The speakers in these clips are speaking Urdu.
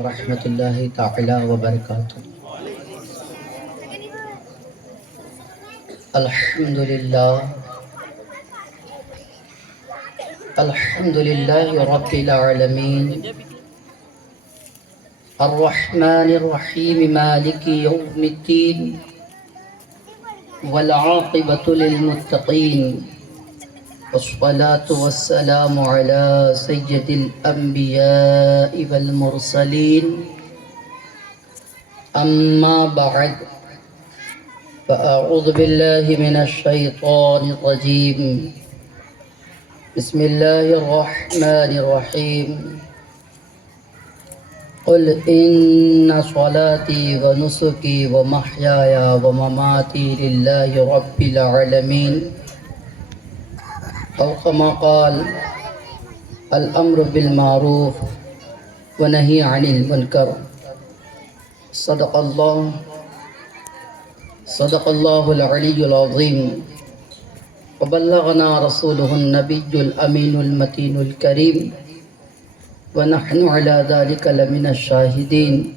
ورحمۃ اللہ تعالی وبرکاتہ۔ الحمد للہ رب العالمین الرحمن الرحیم مالک یوم الدین والعاقبۃ للمتقین والصلاة والسلام على سید الانبیاء والمرسلین اما بعد فأعوذ بالله من الشيطان الرجيم بسم الله الرحمن الرحيم قل إن صلاتي ونسكي ومحياي ومماتي لله رب العالمين أو كما قال الأمر بالمعروف ونهي عن المنكر صدق الله العلي العظيم وبلغنا رسوله النبي الأمين المتين الكريم ونحن على ذلك لمن الشاهدين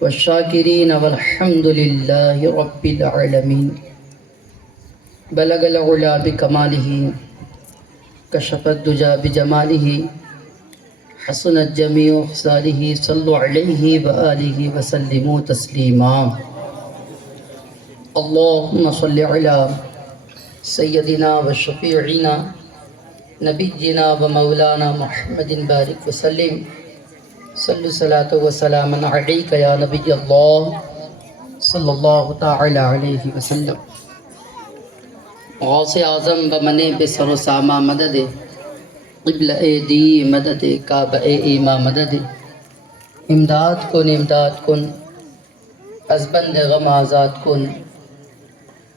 والشاكرين والحمد لله رب العالمين بلغ العلا بكماله كشف الدجى بجماله حسنت جميع خصاله صلوا عليه وآله وسلموا تسليما اللهم صل على سيدنا وشفيعنا نبينا ومولانا محمد بارك وسلم صلوا صلاة وسلاما عليك يا نبي الله صلى الله تعالى عليه وسلم غوث اعظم بمن بسر و ساما مدد قبل دی مدد کعبہ ایما مدد امداد کن از بند غم آزاد کن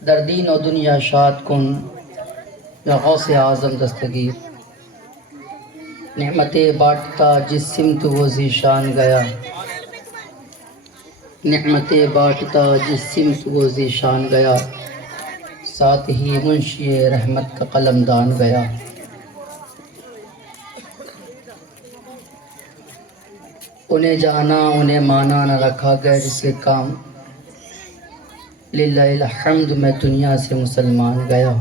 در دین و دنیا شاد کن یا غوث اعظم دستگیر نعمتیں بانٹتا جس سمت وہ ذیشان گیا نعمتیں بانٹتا جس سمت وہ ذیشان گیا ساتھ ہی منشی رحمت کا قلم دان گیا انہیں جانا انہیں مانا نہ رکھا گیا جس کے کام للہ الحمد میں دنیا سے مسلمان گیا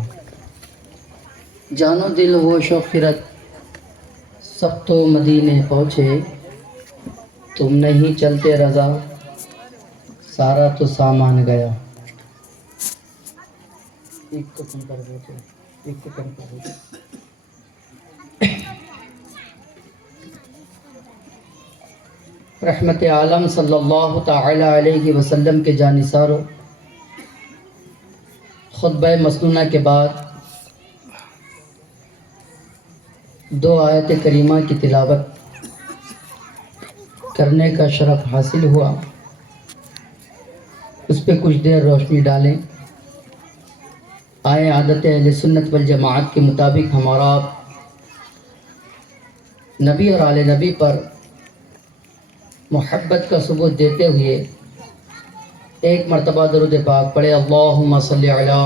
جان و دل ہوش و خرد سب تو مدینے پہنچے تم نہیں چلتے رضا سارا تو سامان گیا رحمت عالم صلی اللہ تعالی علیہ وسلم کے جانثارو خطبہ مسنونہ کے بعد دو آیت کریمہ کی تلاوت کرنے کا شرف حاصل ہوا اس پہ کچھ دیر روشنی ڈالیں آئے عادت اہل سنت والجماعت کے مطابق ہمارا نبی اور آل نبی پر محبت کا ثبوت دیتے ہوئے ایک مرتبہ درود پاک پڑھے اللہم صلی علی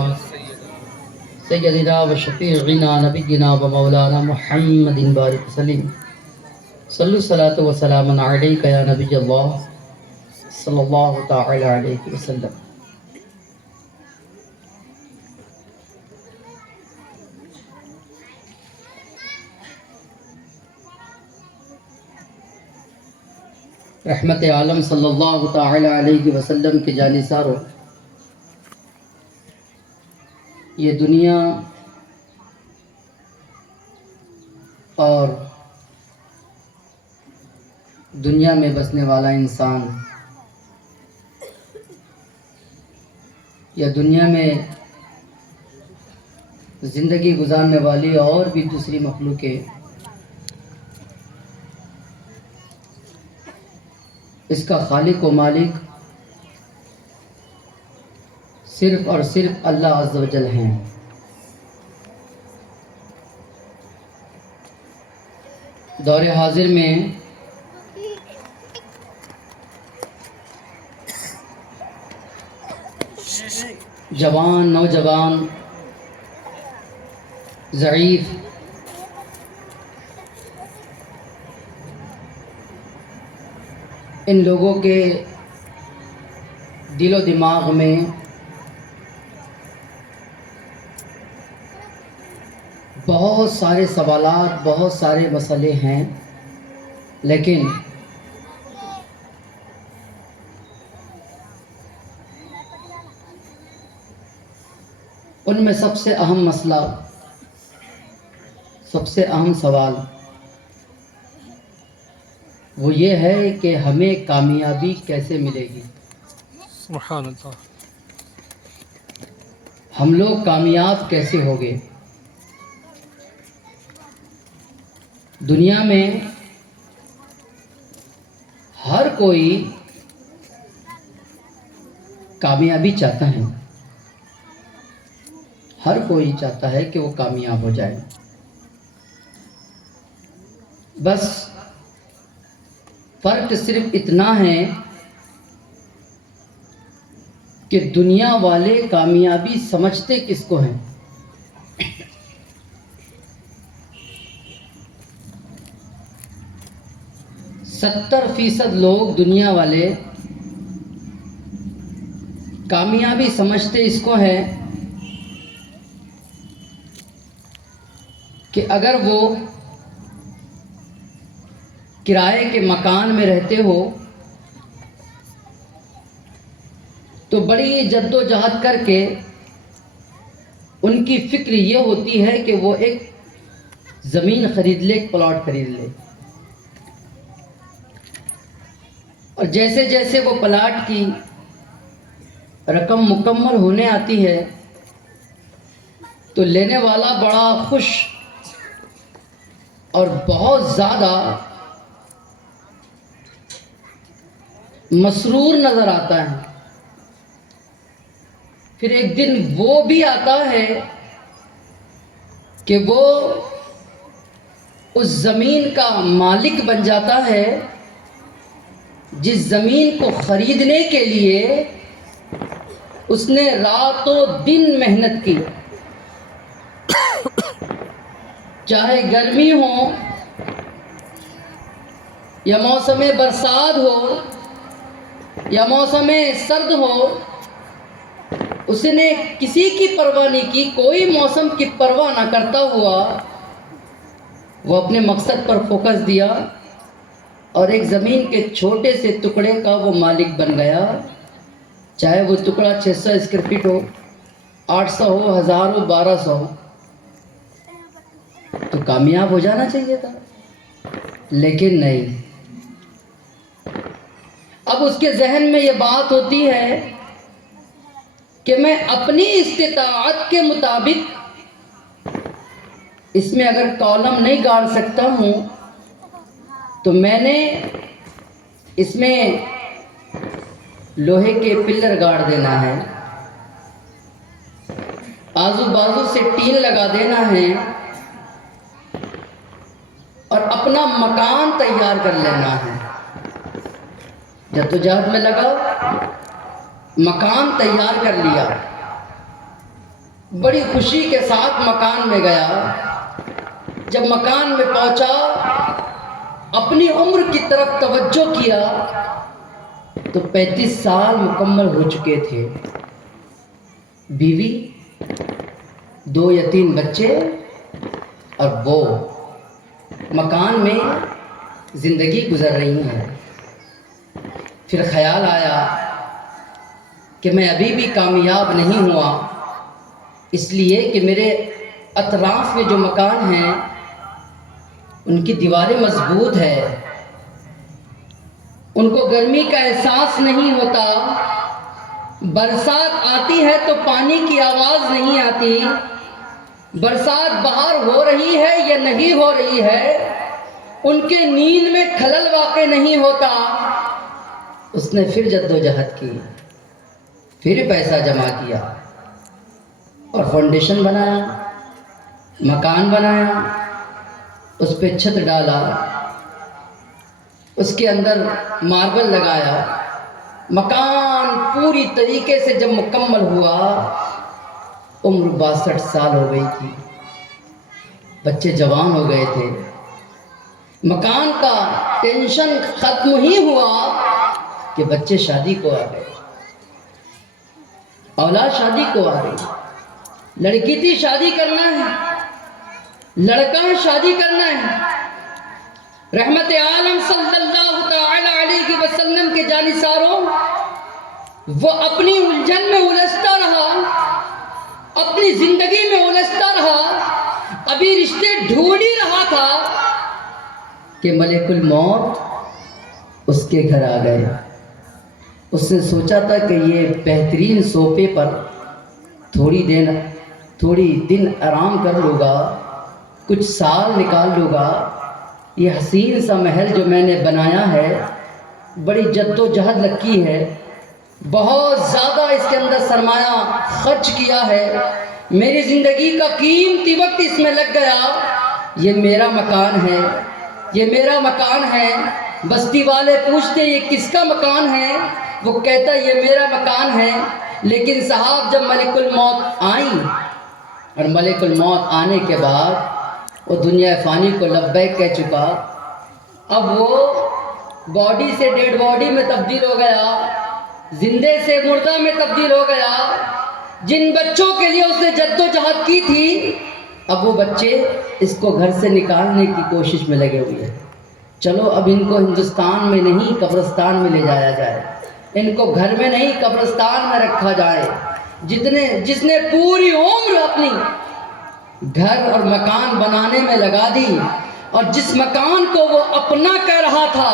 سیدنا و شفیعنا نبینا و مولانا محمد بارک وسلم صلو صلاۃ و سلام علیک یا نبی اللہ صلی اللہ تعالی علیہ وسلم رحمت عالم صلی اللہ تعالی علیہ وسلم کے جانثارو یہ دنیا اور دنیا میں بسنے والا انسان یا دنیا میں زندگی گزارنے والی اور بھی دوسری مخلوقیں اس کا خالق و مالک صرف اور صرف اللہ عز و جل ہیں دور حاضر میں جوان نوجوان ضعیف ان لوگوں کے دل و دماغ میں بہت سارے سوالات، بہت سارے مسئلے ہیں، لیکن ان میں سب سے اہم مسئلہ، سب سے اہم سوال وہ یہ ہے کہ ہمیں کامیابی کیسے ملے گی؟ سبحان اللہ. ہم لوگ کامیاب کیسے ہوگے؟ دنیا میں ہر کوئی کامیابی چاہتا ہے، ہر کوئی چاہتا ہے کہ وہ کامیاب ہو جائے. بس فرق صرف اتنا ہے کہ دنیا والے کامیابی سمجھتے کس کو ہیں. 70% لوگ دنیا والے کامیابی سمجھتے اس کو ہے کہ اگر وہ کرائے کے مکان میں رہتے ہو تو بڑی جد و جہد کر کے ان کی فکر یہ ہوتی ہے کہ وہ ایک زمین خرید لے، ایک پلاٹ خرید لے، اور جیسے جیسے وہ پلاٹ کی رقم مکمل ہونے آتی ہے تو لینے والا بڑا خوش اور بہت زیادہ مسرور نظر آتا ہے. پھر ایک دن وہ بھی آتا ہے کہ وہ اس زمین کا مالک بن جاتا ہے جس زمین کو خریدنے کے لیے اس نے رات و دن محنت کی، چاہے گرمی ہو یا موسم برسات ہو یا موسم سرد ہو، اس نے کسی کی پرواہ نہیں کی، کوئی موسم کی پرواہ نہ کرتا ہوا وہ اپنے مقصد پر فوکس دیا اور ایک زمین کے چھوٹے سے ٹکڑے کا وہ مالک بن گیا. چاہے وہ ٹکڑا 600 اسکوائر فٹ ہو، 800 ہو، 1000 ہو، 1200 ہو، تو کامیاب ہو جانا چاہیے تھا. لیکن نہیں. اب اس کے ذہن میں یہ بات ہوتی ہے کہ میں اپنی استطاعت کے مطابق اس میں اگر کالم نہیں گاڑ سکتا ہوں تو میں نے اس میں لوہے کے پلر گاڑ دینا ہے، آزو بازو سے ٹین لگا دینا ہے اور اپنا مکان تیار کر لینا ہے. جدوجہد میں لگا، مکان تیار کر لیا، بڑی خوشی کے ساتھ مکان میں گیا. جب مکان میں پہنچا، اپنی عمر کی طرف توجہ کیا تو 35 سال مکمل ہو چکے تھے. بیوی، 2 یا 3 بچے اور وہ مکان میں زندگی گزر رہی ہیں. پھر خیال آیا کہ میں ابھی بھی کامیاب نہیں ہوا، اس لیے کہ میرے اطراف میں جو مکان ہیں ان کی دیواریں مضبوط ہے، ان کو گرمی کا احساس نہیں ہوتا، برسات آتی ہے تو پانی کی آواز نہیں آتی، برسات باہر ہو رہی ہے یا نہیں ہو رہی ہے ان کے نیند میں خلل واقع نہیں ہوتا. اس نے پھر جدوجہد کی، پھر پیسہ جمع کیا اور فاؤنڈیشن بنایا، مکان بنایا، اس پہ چھت ڈالا، اس کے اندر ماربل لگایا. مکان پوری طریقے سے جب مکمل ہوا، عمر 62 سال ہو گئی تھی، بچے جوان ہو گئے تھے. مکان کا ٹینشن ختم ہی ہوا کہ بچے شادی کو آ گئے، اولاد شادی کو آ گئی، لڑکی تھی شادی کرنا ہے، لڑکا شادی کرنا ہے۔ رحمت عالم صلی اللہ تعالی علیہ وسلم کے جانثاروں، وہ اپنی الجھن میں الجھتا رہا، اپنی زندگی میں الجھتا رہا، ابھی رشتے ڈھونڈ ہی رہا تھا کہ ملک الموت اس کے گھر آ گئے۔ اس نے سوچا تھا کہ یہ بہترین صوفے پر تھوڑی دن آرام کر لوں گا، کچھ سال نکال لوں گا، یہ حسین سا محل جو میں نے بنایا ہے بڑی جد و جہد لگی ہے، بہت زیادہ اس کے اندر سرمایہ خرچ کیا ہے، میری زندگی کا قیمتی وقت اس میں لگ گیا، یہ میرا مکان ہے، یہ میرا مکان ہے۔ بستی والے پوچھتے یہ کس کا مکان ہے؟ وہ کہتا یہ میرا مکان ہے۔ لیکن صاحب جب ملک الموت آئیں اور ملک الموت آنے کے بعد وہ دنیا فانی کو لبیک کہہ چکا، اب وہ باڈی سے ڈیڈ باڈی میں تبدیل ہو گیا، زندے سے مردہ میں تبدیل ہو گیا۔ جن بچوں کے لیے اس نے جد و جہد کی تھی، اب وہ بچے اس کو گھر سے نکالنے کی کوشش میں لگے ہوئے ہیں۔ چلو اب ان کو ہندوستان میں نہیں قبرستان میں لے جایا جائے، ان کو گھر میں نہیں قبرستان میں رکھا جائے۔ جس نے پوری عمر اپنی گھر اور مکان بنانے میں لگا دی، اور جس مکان کو وہ اپنا کہہ رہا تھا،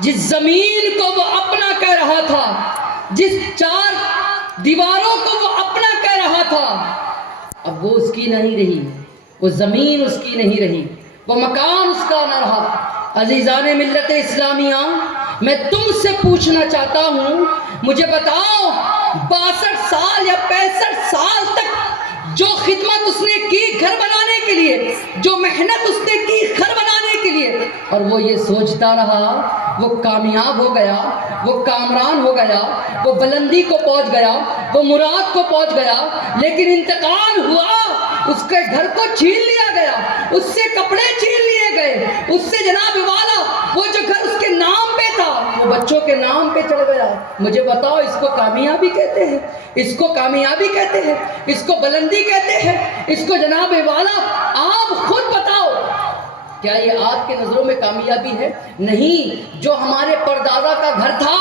جس زمین کو وہ اپنا کہہ رہا تھا، جس چار دیواروں کو وہ اپنا کہہ رہا تھا، اب وہ اس کی نہیں رہی، وہ زمین اس کی نہیں رہی، وہ مکان اس کا نہ رہا۔ عزیزان ملت اسلامیہ، میں تم سے پوچھنا چاہتا ہوں، مجھے بتاؤ 62 سال یا 65 سال تک جو خدمت اس نے کی گھر بنانے کے لیے، جو محنت اس نے کی گھر بنانے کے لیے، اور وہ یہ سوچتا رہا وہ کامیاب ہو گیا، وہ کامران ہو گیا، وہ بلندی کو پہنچ گیا، وہ مراد کو پہنچ گیا، لیکن انتقال ہوا، اس کے گھر کو چھین لیا گیا، اس سے کپڑے چھین لیے گئے، اس سے جناب والا وہ جو گھر اس کے نام پہ تھا وہ بچوں کے نام پہ چڑھ گیا۔ مجھے بتاؤ اس کو کامیابی کہتے ہیں؟ اس کو کامیابی کہتے ہیں؟ اس کو بلندی کہتے ہیں؟ اس کو جناب والا آپ خود بتاؤ، کیا یہ آپ کے نظروں میں کامیابی ہے؟ نہیں۔ جو ہمارے پردادا کا گھر تھا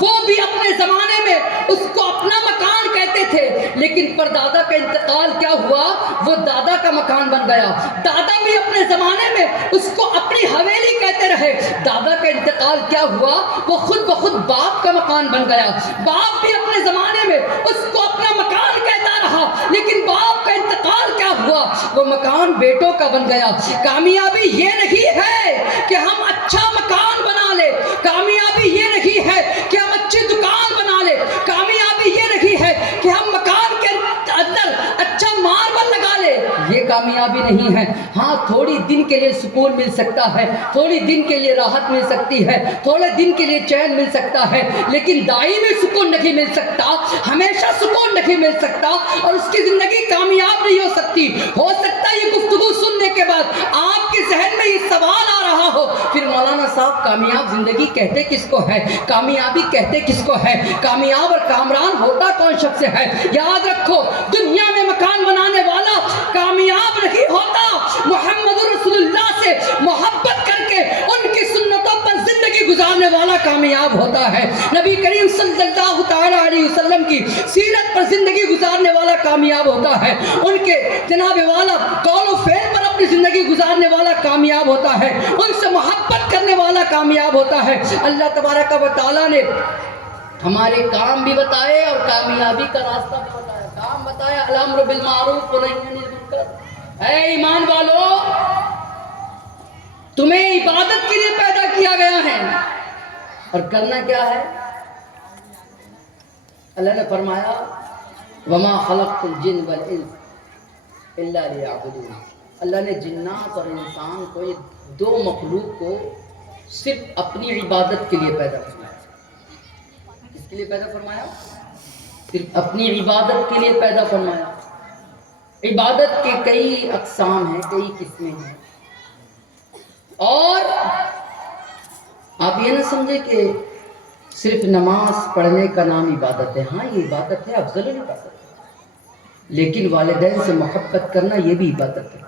وہ بھی اپنے زمانے میں اس کو اپنا مکان کہتے تھے، لیکن پردادا کا انتقال کیا ہوا؟ وہ دادا کا مکان بن گیا۔ دادا بھی اپنے زمانے میں اس کو اپنی حویلی کہتے رہے، دادا کا انتقال کیا ہوا؟ وہ خود بخود باپ کا مکان بن گیا۔ باپ بھی اپنے زمانے میں اس کو اپنا مکان کہتا رہا، لیکن باپ کا انتقال کیا ہوا؟ وہ مکان بیٹوں کا بن گیا۔ کامیابی یہ نہیں ہے کہ ہم اچھا مکان بنا لے، کامیابی یہ نہیں ہے کہ ہم اچھی دکان بنا لے، کامیابی یہ نہیں ہے کہ ہم مکان کے اندر اچھا ماربل لگا لے، یہ کامیابی نہیں ہے۔ ہاں تھوڑی دن کے لیے سکون مل سکتا ہے، تھوڑی دن کے لیے راحت مل سکتی ہے، تھوڑے دن کے لیے چین مل سکتا ہے، لیکن دائمی سکون نہیں مل سکتا، ہمیشہ سکون نہیں مل سکتا، اور اس کی زندگی کامیاب نہیں ہو سکتی۔ ہو سکتا ہے یہ گفتگو سننے کے بعد آپ کے ذہن میں یہ سوال آ رہا ہو، پھر مولانا صاحب کامیاب زندگی کہتے کس کو ہے؟ کامیابی کہتے کس کو ہے؟ کامیاب اور کامران ہوتا کون شخص ہے؟ یاد رکھو دنیا میں مکان بنانے والا کامیاب نہیں ہوتا، محمد رسول اللہ سے محبت کر کے ان کی سنتوں پر زندگی گزارنے والا کامیاب ہوتا ہے۔ نبی کریم صلی اللہ تعالی علیہ وسلم کی سیرت پر زندگی گزارنے والا کامیاب ہوتا ہے، ان کے جناب والا قول و فعل پر اپنی زندگی گزارنے والا کامیاب ہوتا ہے، ان سے محبت کرنے والا کامیاب ہوتا ہے۔ اللہ تبارک و تعالیٰ نے ہمارے کام بھی بتائے اور کامیابی کا راستہ بھی بتایا۔ کام بتایا الامر بالمعروف ونہی عن المنکر۔ اے ایمان والو، تمہیں عبادت کے لیے پیدا کیا گیا ہے، اور کرنا کیا ہے؟ اللہ نے فرمایا وما خلقت الجن والانس الا لیعبدون۔ اللہ نے جنات اور انسان کو، یہ دو مخلوق کو صرف اپنی عبادت کے لیے پیدا فرمایا۔ کس کے لیے پیدا فرمایا؟ صرف اپنی عبادت کے لیے پیدا فرمایا۔ عبادت کے کئی اقسام ہیں، کئی قسمیں ہیں، اور آپ یہ نہ سمجھے کہ صرف نماز پڑھنے کا نام عبادت ہے. ہاں یہ عبادت ہے، افضل عبادت ہے، لیکن والدین سے محبت کرنا یہ بھی عبادت ہے.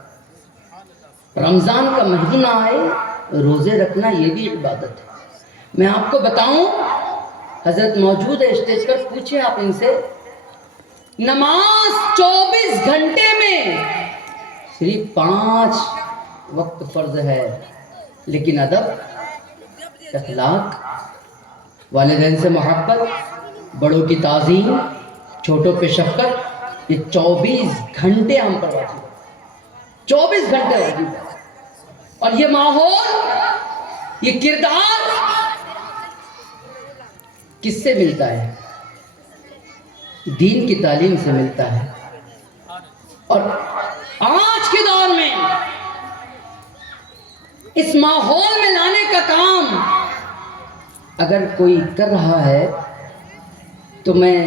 رمضان کا مہینہ آئے روزے رکھنا یہ بھی عبادت ہے. میں آپ کو بتاؤں، حضرت موجود ہے اسٹیج پر، پوچھیں آپ ان سے، نماز 24 گھنٹے میں صرف 5 وقت فرض ہے، لیکن ادب، اخلاق، والدین سے محبت، بڑوں کی تعظیم، چھوٹوں پہ شفقت، یہ 24 گھنٹے ہم پر واجب ہے. 24 گھنٹے واجب ہے. اور یہ ماحول، یہ کردار کس سے ملتا ہے؟ دین کی تعلیم سے ملتا ہے. اور آج کے دور میں اس ماحول میں لانے کا کام اگر کوئی کر رہا ہے تو میں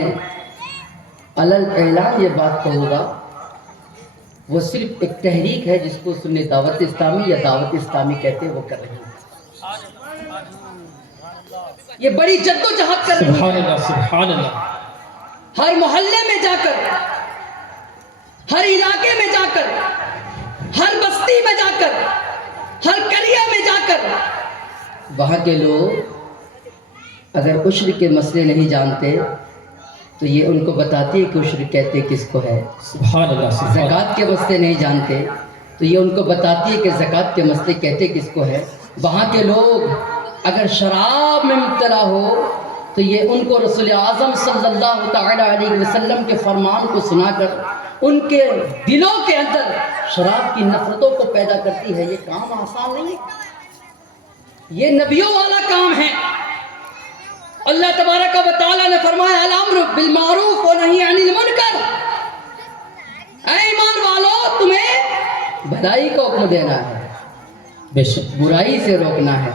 علل اعلان یہ بات کہوں گا، وہ صرف ایک تحریک ہے جس کو سنی دعوت اسلامی یا دعوت اسلامی کہتے ہیں، وہ کر رہی ہے. یہ بڑی جدوجہد کر رہی ہے. سبحان اللہ، سبحان اللہ. ہر محلے میں جا کر، ہر علاقے میں جا کر، ہر بستی میں جا کر، ہر قریہ میں جا کر، وہاں کے لوگ اگر عشر کے مسئلے نہیں جانتے تو یہ ان کو بتاتی ہے کہ عشر کہتے کس کو ہے. سبحان اللہ، سبحان اللہ. زکوٰۃ کے مسئلے نہیں جانتے تو یہ ان کو بتاتی ہے کہ زکوٰۃ کے مسئلے کہتے کس کو ہے. وہاں کے لوگ اگر شراب میں مبتلا ہو تو یہ ان کو رسول اعظم صلی اللہ تعالی علیہ وسلم کے فرمان کو سنا کر ان کے دلوں کے اندر شراب کی نفرتوں کو پیدا کرتی ہے. یہ کام آسان نہیں ہے، یہ نبیوں والا کام ہے. اللہ تبارک و تعالیٰ نے فرمایا الامر بالمعروف ونہی عن المنکر. اے ایمان والو، تمہیں بھلائی کا حکم دینا ہے، بے شک. برائی سے روکنا ہے.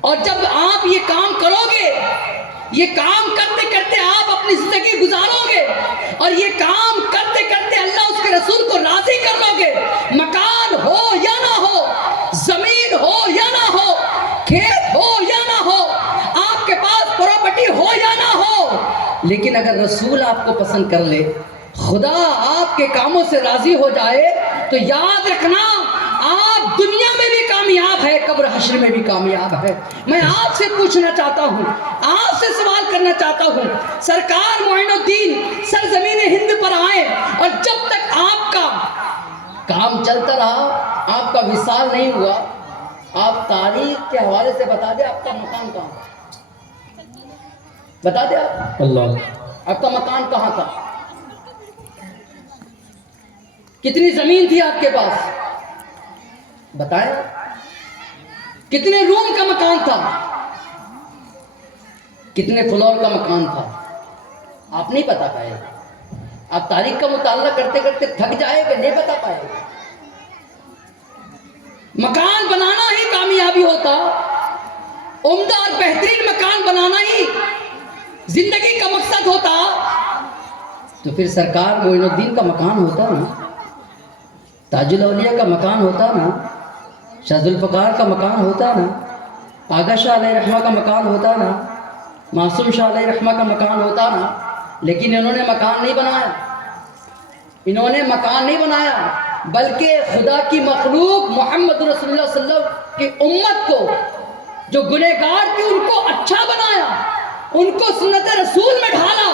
اور جب آپ یہ کام کرو گے، یہ کام کرتے کرتے آپ اپنی زندگی گزارو گے، اور یہ کام کرتے کرتے اللہ اس کے رسول کو راضی کر لو گے. مکان ہو یا نہ ہو، زمین ہو یا نہ ہو، کھیت ہو یا نہ ہو، آپ کے پاس پراپرٹی ہو یا نہ ہو، لیکن اگر رسول آپ کو پسند کر لے، خدا آپ کے کاموں سے راضی ہو جائے، تو یاد رکھنا آپ دنیا میں بھی کامیاب ہے، قبر حشر میں بھی کامیاب ہے. میں آپ سے پوچھنا چاہتا ہوں، آپ سے سوال کرنا چاہتا ہوں، سرکار معین الدین سرزمین ہند پر آئے اور جب تک آپ کا کام چلتا رہا، آپ کا وصال نہیں ہوا، آپ تاریخ کے حوالے سے بتا دیں آپ کا مکان کہاں تھا؟ بتا دیں آپ کا مکان کہاں تھا؟ کتنی زمین تھی آپ کے پاس؟ بتائیں. کتنے روم کا مکان تھا؟ کتنے فلور کا مکان تھا؟ آپ نہیں بتا پائے. آپ تاریخ کا مطالعہ کرتے کرتے تھک جائے گا، نہیں بتا پائے گا. مکان بنانا ہی کامیابی ہوتا، عمدہ اور بہترین مکان بنانا ہی زندگی کا مقصد ہوتا، تو پھر سرکار معین الدین کا مکان ہوتا نا، تاج الاولیاء کا مکان ہوتا نا، شاہ ذوالفقار کا مکان ہوتا نا، آغا شاہ علیہ رحمہ کا مکان ہوتا نا، معصوم شاہ علیہ رحمہ کا مکان ہوتا نا. لیکن انہوں نے مکان نہیں بنایا، انہوں نے مکان نہیں بنایا، بلکہ خدا کی مخلوق محمد رسول اللہ صلی اللہ علیہ وسلم کی امت کو، جو گنہگار تھی، ان کو اچھا بنایا، ان کو سنت رسول میں ڈھالا،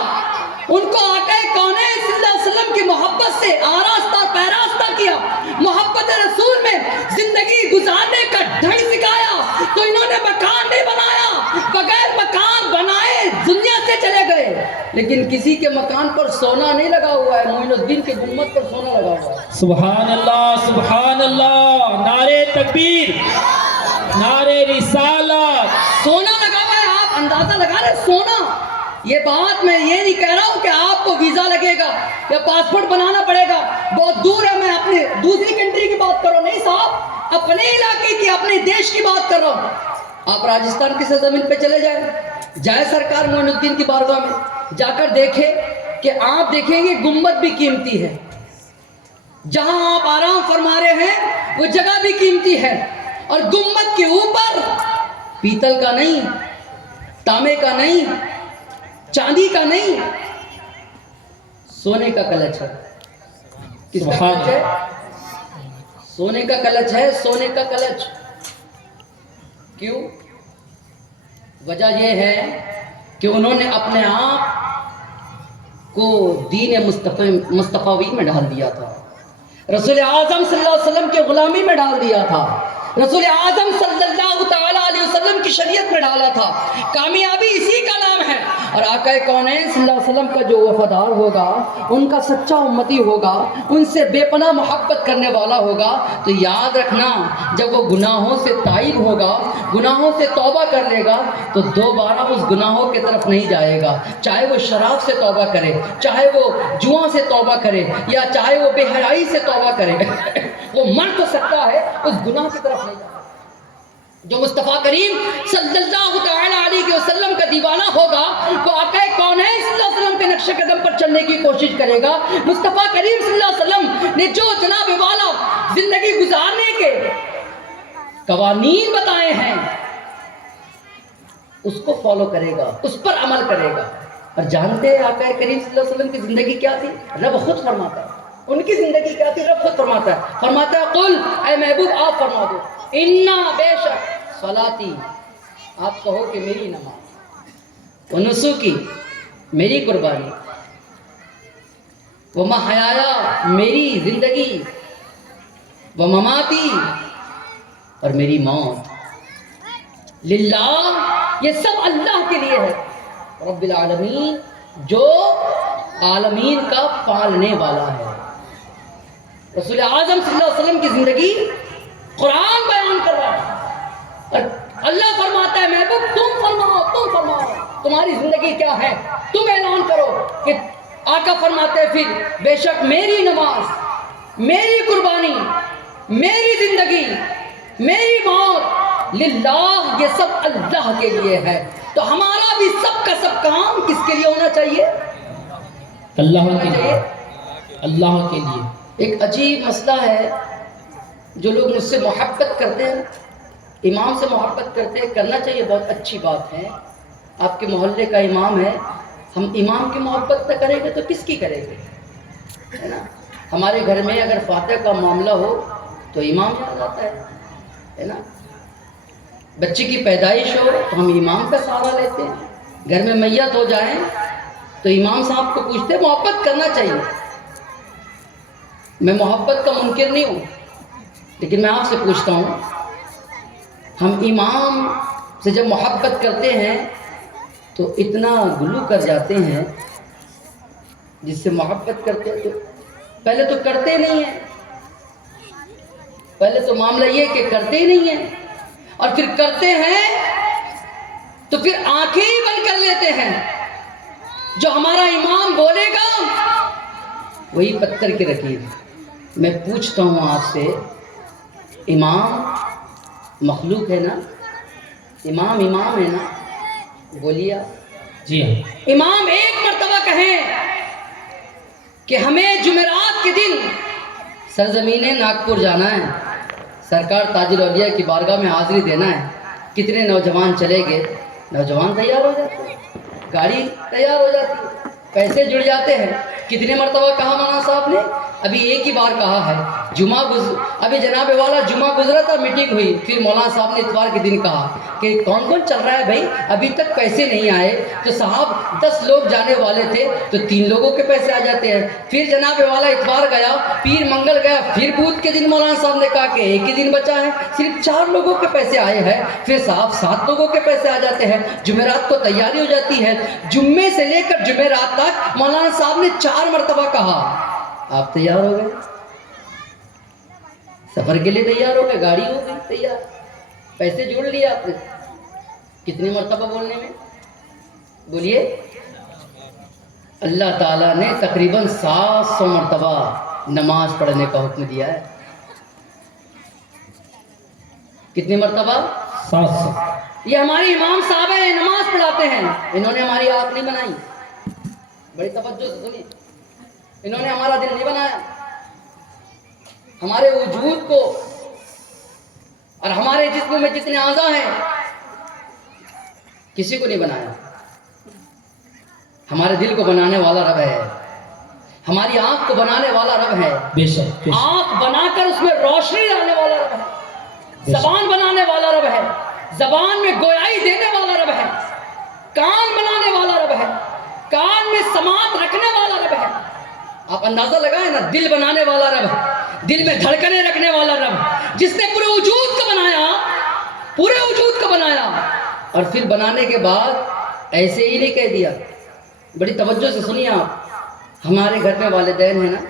ان کو آقا کونین صلی اللہ علیہ وسلم کی محبت سے آراستہ پیراستہ کیا، محبت رسول میں زندگی گزارنے کا ڈھنگ سکھایا. تو انہوں نے مکان نہیں بنایا، بغیر مکان بنائے دنیا سے چلے گئے. لیکن کسی کے مکان پر سونا نہیں لگا ہوا ہے، معین الدین کے گنبد پر سونا لگا ہوا ہے. سبحان اللہ، سبحان اللہ. نعرے تکبیر، نعرے رسالت. سونا لگا ہوا ہے. آپ اندازہ لگا رہے سونا. یہ بات میں یہ نہیں کہہ رہا ہوں کہ آپ کو ویزا لگے گا یا پاسپورٹ بنانا پڑے گا، بہت دور ہے. میں اپنی دوسری کنٹری کی بات کر رہا ہوں، نہیں صاحب، اپنے علاقے کی، اپنے دیش کی بات کر رہا ہوں. آپ راجستھان کی سرزمین پہ چلے جائیں سرکار معین الدین کی بارگاہ میں جا کر دیکھیں کہ آپ دیکھیں گے گنبد بھی قیمتی ہے، جہاں آپ آرام فرما رہے ہیں وہ جگہ بھی قیمتی ہے، اور گنبد کے اوپر پیتل کا نہیں، تانبے کا نہیں، چاندی کا نہیں، سونے کا کلچ ہے۔ کس کا سبحان کلچ ہے؟ سونے کا کلچ ہے، سونے کا کلچ۔ کیوں؟ وجہ یہ ہے کہ انہوں نے اپنے آپ کو دین مصطفی میں ڈال دیا تھا، رسول اعظم صلی اللہ علیہ وسلم کی غلامی میں ڈال دیا تھا، رسول اعظم صلی اللہ تعالیٰ علیہ وسلم کی شریعت میں ڈالا تھا۔ کامیابی اسی کا نام ہے۔ اور آقا کونین صلی اللہ علیہ وسلم کا جو وفادار ہوگا، ان کا سچا امتی ہوگا، ان سے بے پناہ محبت کرنے والا ہوگا، تو یاد رکھنا جب وہ گناہوں سے تائب ہوگا، گناہوں سے توبہ کر لے گا، تو دوبارہ اس گناہوں کی طرف نہیں جائے گا۔ چاہے وہ شراب سے توبہ کرے، چاہے وہ جوا سے توبہ کرے، یا چاہے وہ بے حیائی سے توبہ کرے، وہ مر تو سکتا ہے، اس گناہ کی طرف نہیں جائے گا۔ جو مصطفیٰ کریم صلی اللہ تعالیٰ علیہ وسلم کا دیوانہ ہوگا، وہ آقا کونین صلی اللہ علیہ وسلم کے نقش قدم پر چلنے کی کوشش کرے گا۔ مصطفیٰ کریم صلی اللہ علیہ وسلم نے جو جناب والا زندگی گزارنے کے قوانین بتائے ہیں، اس کو فالو کرے گا، اس پر عمل کرے گا۔ اور جانتے ہیں آقا کریم صلی اللہ علیہ وسلم کی زندگی کیا تھی؟ رب خود فرماتا ہے ان کی زندگی کیا تھی، رب خود فرماتا ہے قل اے محبوب آپ فرما دو، انا بے شک صلاتی، آپ کہو کہ میری نماز، و نسکی میری قربانی، و محیایا میری زندگی، و مماتی اور میری موت، للہ یہ سب اللہ کے لیے ہے، رب العالمین جو عالمین کا پالنے والا ہے۔ رسول اعظم صلی اللہ علیہ وسلم کی زندگی قرآن بیان کر رہا ہے، اور اللہ فرماتا ہے محبوب تم فرماؤ تمہاری زندگی کیا ہے، تم اعلان کرو کہ آقا فرماتے ہیں پھر بے شک میری نماز، میری قربانی، میری زندگی، میری موت، للہ یہ سب اللہ کے لیے ہے۔ تو ہمارا بھی سب کا سب کام کس کے لیے ہونا چاہیے؟ اللہ کے لیے، اللہ کے لیے۔ ایک عجیب مسئلہ ہے، جو لوگ مجھ سے محبت کرتے ہیں، امام سے محبت کرتے ہیں، کرنا چاہیے، بہت اچھی بات ہے، آپ کے محلے کا امام ہے، ہم امام کی محبت نہ کریں گے تو کس کی کریں گے، ہے نا؟ ہمارے گھر میں اگر فاتح کا معاملہ ہو تو امام یاد آتا ہے نا؟ بچے کی پیدائش ہو تو ہم امام کا سہارا لیتے ہیں، گھر میں میت ہو جائیں تو امام صاحب کو پوچھتے ہیں۔ محبت کرنا چاہیے، میں محبت کا منکر نہیں ہوں، لیکن میں آپ سے پوچھتا ہوں، ہم امام سے جب محبت کرتے ہیں تو اتنا گلو کر جاتے ہیں، جس سے محبت کرتے ہیں تو پہلے تو کرتے نہیں ہیں، پہلے تو معاملہ یہ کہ کرتے ہی نہیں ہیں، اور پھر کرتے ہیں تو پھر آنکھیں ہی بند کر لیتے ہیں، جو ہمارا امام بولے گا وہی پتھر کی لکیر۔ میں پوچھتا ہوں آپ سے، امام مخلوق ہے نا؟ امام ہے نا؟ بولیے جی ہاں، امام ایک مرتبہ کہیں کہ ہمیں جمعرات کے دن سرزمین ناگپور جانا ہے، سرکار تاج الاولیاء کی بارگاہ میں حاضری دینا ہے، کتنے نوجوان چلے گئے؟ نوجوان تیار ہو جاتے ہیں، گاڑی تیار ہو جاتی ہے، پیسے جڑ جاتے ہیں۔ کتنے مرتبہ کہا مولانا صاحب نے؟ ابھی ایک ہی بار کہا ہے، ابھی جناب والا جمعہ گزرا تھا، میٹنگ ہوئی، پھر مولانا صاحب نے اتوار کے دن کہا کہ کون چل رہا ہے بھائی، ابھی تک پیسے نہیں آئے، تو صاحب 10 لوگ جانے والے تھے تو 3 لوگوں کے پیسے آ جاتے ہیں۔ پھر جناب والا اتوار گیا، پیر منگل گیا، پھر بدھ کے دن مولانا صاحب نے کہا کہ ایک ہی دن بچا ہے، صرف 4 لوگوں کے پیسے آئے ہیں، پھر صاحب 7 لوگوں کے پیسے آ جاتے ہیں، جمعرات کو تیاری ہو جاتی ہے۔ جمعے سے لے کر جمعرات تک مولانا صاحب نے 4 مرتبہ کہا، آپ تیار ہو گئے، سفر کے لیے تیار ہو گئے، گاڑی ہو گئی تیار، پیسے جوڑ لیے آپ نے۔ کتنے مرتبہ بولنے میں؟ بولیے۔ اللہ تعالیٰ نے تقریباً 700 مرتبہ نماز پڑھنے کا حکم دیا ہے۔ کتنی مرتبہ؟ 700۔ یہ ہمارے امام صاحب ہیں، نماز پڑھاتے ہیں، انہوں نے ہماری آنکھ نہیں بنائی، بڑی توجہ سے سنیے، انہوں نے ہمارا دل نہیں بنایا، ہمارے وجود کو اور ہمارے جسم میں جتنے اعضاء ہیں کسی کو نہیں بنایا. ہمارے دل کو بنانے والا رب ہے. ہماری آنکھ کو بنانے والا رب ہے. بے شک آنکھ بنا کر اس میں روشنی ڈالنے والا رب ہے. زبان بنانے والا رب ہے. زبان میں گویائی دینے والا رب ہے. کان بنانے والا رب ہے. کان میں سماعت رکھنے والا رب ہے. آپ اندازہ لگائیں نا, دل بنانے والا رب ہے, دل میں دھڑکنیں رکھنے والا رب, جس نے پورے وجود کو بنایا, پورے وجود کو بنایا, اور پھر بنانے کے بعد ایسے ہی نہیں کہہ دیا. بڑی توجہ سے سنیے آپ. ہمارے گھر میں والدین ہیں نا,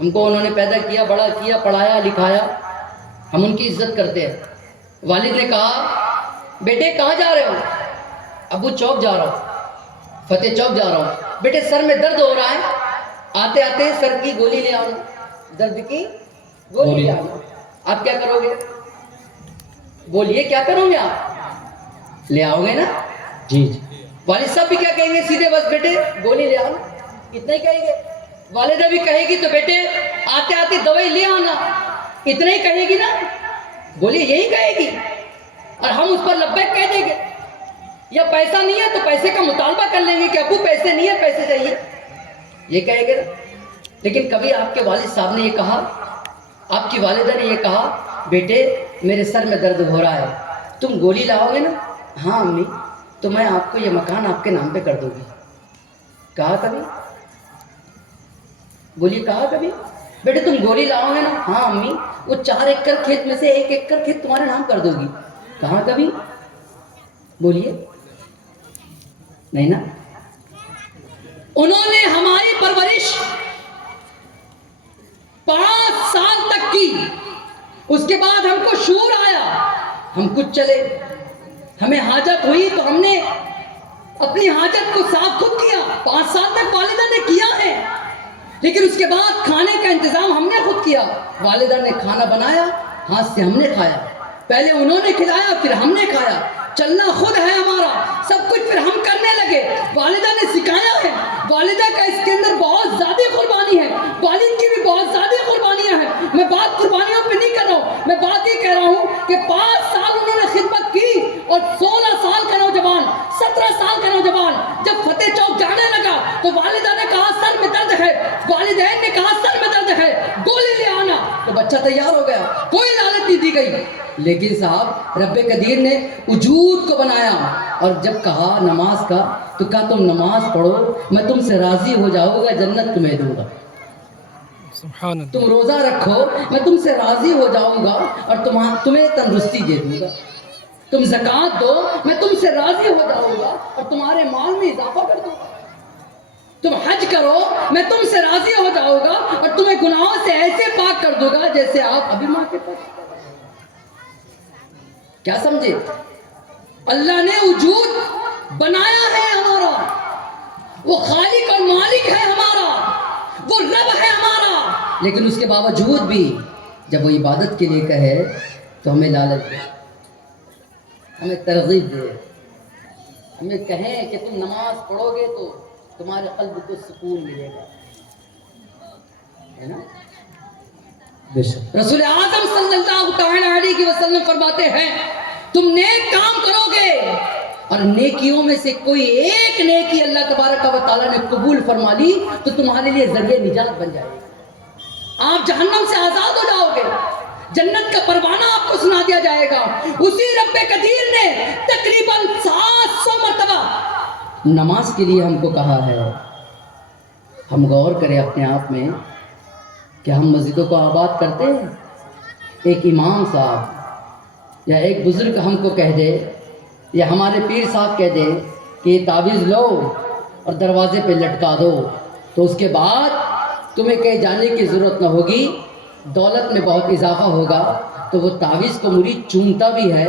ہم کو انہوں نے پیدا کیا, بڑا کیا, پڑھایا لکھایا, ہم ان کی عزت کرتے ہیں. والد نے کہا بیٹے کہاں جا رہے ہو؟ ابو چوک جا رہا ہوں, فتح چوک جا رہا ہوں. بیٹے سر میں درد ہو رہا ہے, آتے آتے سر کی گولی لے آنا, درد کی گولی لے آنا. آپ کیا کرو گے؟ بولیے کیا کرو گے آپ؟ لے آؤ گے نا. جی جی. والد صاحب بھی کیا کہیں گے؟ سیدھے بس بیٹے گولی لے آنا, اتنا ہی کہیں گے. والدہ بھی کہے گی تو بیٹے آتے آتے دوائی لے آنا, اتنا ہی کہے گی نا. بولیے یہی کہے گی, اور ہم اس پر لبیک کہہ دیں گے. یا پیسہ نہیں ہے تو پیسے کا مطالبہ کر لیں گے کہ ابو پیسے نہیں ہے, پیسے چاہیے, یہ کہے گے نا. لیکن کبھی آپ کے والد صاحب نے یہ کہا, آپ کی والدہ نے یہ کہا بیٹے میرے سر میں درد ہو رہا ہے, تم گولی لاؤ گے نا؟ ہاں امی, تو میں آپ کو یہ مکان آپ کے نام پہ کر دوں گی. کہا کبھی؟ بولیے کہا کبھی؟ بیٹے تم گولی لاؤ گے نا؟ ہاں امی, وہ 4 ایکڑ کھیت میں سے 1 ایکڑ کھیت تمہارے نام کر دو گی. کہا کبھی؟ بولیے نہیں نا. انہوں نے ہماری پرورش 5 سال تک کی. اس کے بعد ہم کو شعور آیا, ہم کچھ چلے, ہمیں حاجت ہوئی تو ہم نے اپنی حاجت کو صاف خود کیا. 5 سال تک والدہ نے کیا ہے, لیکن اس کے بعد کھانے کا انتظام ہم نے خود کیا. والدہ نے کھانا بنایا, ہاتھ سے ہم نے کھایا. پہلے انہوں نے کھلایا, پھر ہم نے کھایا. چلنا خود ہے ہمارا, سب کچھ پھر ہم کرنے لگے. والدہ نے سکھایا ہے. والدہ کا اس کے اندر بہت زیادہ قربانی ہے, والد کی بھی بہت زیادہ قربانیاں ہیں. میں بات قربانیوں پہ نہیں کر رہا ہوں, میں بات یہ کہہ رہا ہوں کہ 5 سال انہوں نے خدمت کی, اور 16 سال کا نوجوان, 17 سال کا نوجوان جب فتح چوک جانے لگا تو والدہ نے کہا سر میں درد ہے, والدین نے کہا سر میں درد ہے, گولی لے آنا. تو بچہ تیار ہو گیا, کوئی لالچ نہیں دی گئی. لیکن صاحب رب قدیر نے وجود کو بنایا, اور جب کہا نماز کا تو کہا تم نماز پڑھو, میں تم سے راضی ہو جاؤں گا, جنت تمہیں دوں گا. تم روزہ رکھو, میں تم سے راضی ہو جاؤں گا اور تمہیں تندرستی دے دوں گا. تم زکوٰۃ دو, میں تم سے راضی ہو جاؤں گا اور تمہارے مال میں اضافہ کر دوں گا. تم حج کرو, میں تم سے راضی ہو جاؤں گا اور تمہیں گناہوں سے ایسے پاک کر دوں گا جیسے آپ ابھی ماں کے پاس. کیا سمجھے؟ اللہ نے وجود بنایا ہے ہمارا, وہ خالق اور مالک ہے ہمارا, وہ رب ہے ہمارا. لیکن اس کے باوجود بھی جب وہ عبادت کے لیے کہے تو ہمیں لالچ دے, ہمیں ترغیب دے, ہمیں کہیں کہ تم نماز پڑھو گے تو تمہارے قلب کو سکون ملے گا, ہے نا. رسول اعظم صلی اللہ علیہ وسلم فرماتے ہیں تم نیک کام کرو گے اور نیکیوں میں سے کوئی ایک نیکی اللہ تبارک و تعالیٰ نے قبول فرما لی تو تمہارے لیے ذریعہ نجات بن جائے گی. آپ جہنم سے آزاد ہو جاؤ گے, جنت کا پروانہ آپ کو سنا دیا جائے گا. اسی رب قدیر نے تقریباً 700 مرتبہ نماز کے لیے ہم کو کہا ہے. ہم غور کریں اپنے آپ میں کہ ہم مسجدوں کو آباد کرتے ہیں. ایک امام صاحب یا ایک بزرگ ہم کو کہہ دے, یا ہمارے پیر صاحب کہہ دے کہ یہ تعویذ لو اور دروازے پہ لٹکا دو, تو اس کے بعد تمہیں کہیں جانے کی ضرورت نہ ہوگی, دولت میں بہت اضافہ ہوگا. تو وہ تعویذ کو مرید چومتا بھی ہے,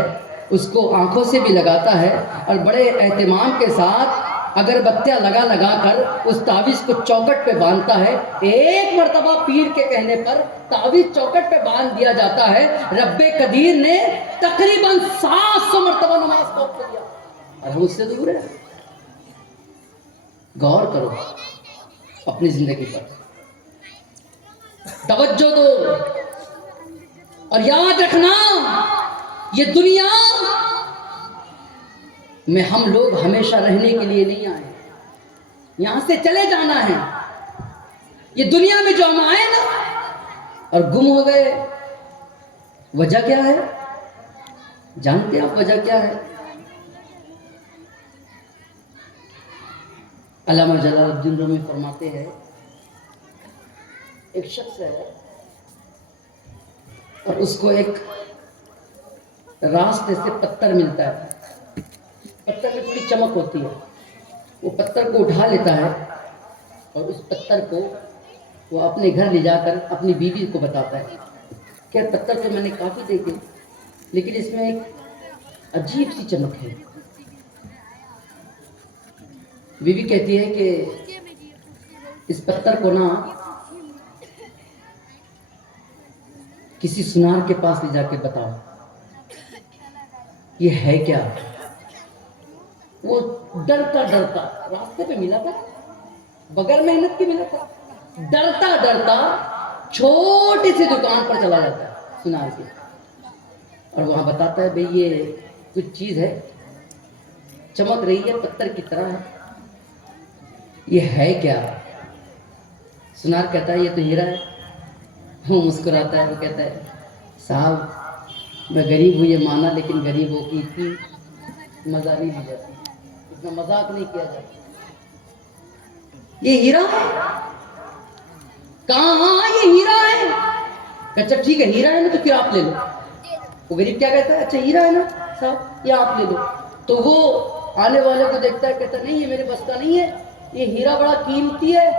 اس کو آنکھوں سے بھی لگاتا ہے, اور بڑے اہتمام کے ساتھ اگربتیاں لگا لگا کر اس تعویذ کو چوکٹ پہ باندھتا ہے. ایک مرتبہ پیر کے کہنے پر تعویذ چوکٹ پہ باندھ دیا جاتا ہے. رب قدیر نے تقریباً 700 مرتبہ نماز کو پڑھ دیا, اور ہم اس سے دور ہیں. غور کرو اپنی زندگی پر, توجہ دو, اور یاد رکھنا یہ دنیا میں ہم لوگ ہمیشہ رہنے کے لیے نہیں آئے، یہاں سے چلے جانا ہے۔ یہ دنیا میں جو ہم آئے نا اور گم ہو گئے، وجہ کیا ہے؟ جانتے ہیں آپ وجہ کیا ہے؟ علامہ جلال الدین رومی فرماتے ہیں، ایک شخص ہے اور اس کو ایک راستے سے پتھر ملتا ہے، پتھر میں تھوڑی چمک ہوتی ہے، وہ پتھر کو اٹھا لیتا ہے اور اس پتھر کو وہ اپنے گھر لے جا کر اپنی بیوی کو بتاتا ہے کہ پتھر تو میں نے کافی دیکھے لیکن اس میں ایک عجیب سی چمک ہے۔ بیوی کہتی ہے کہ اس پتھر کو نا کسی سنار کے پاس لے جا کے بتاؤ یہ ہے کیا۔ وہ ڈرتا ڈرتا، راستے پہ ملا تھا، بغیر محنت کے ملا تھا، ڈرتا ڈرتا چھوٹی سی دکان پر چلا جاتا ہے سنار کی، اور وہاں بتاتا ہے بھئی یہ کچھ چیز ہے، چمک رہی ہے، پتھر کی طرح ہے، یہ ہے کیا؟ سنار کہتا ہے یہ تو ہیرا ہے۔ وہ مسکراتا ہے، وہ کہتا ہے صاحب میں غریب ہوں یہ مانا، لیکن غریبوں کی اتنی مزہ نہیں لی جاتی، اتنا مذاق نہیں کیا جاتا۔ یہ ہیرا ہے؟ کہاں؟ ہاں یہ ہیرا ہے۔ اچھا ٹھیک ہے ہیرا ہے نا تو پھر آپ لے لو۔ وہ غریب کیا کہتا ہے؟ اچھا ہیرا ہے نا صاحب یہ آپ لے لو۔ تو وہ آنے والے کو دیکھتا ہے، کہتا ہے نہیں یہ میرے بس کا نہیں ہے، یہ ہیرا بڑا قیمتی ہے،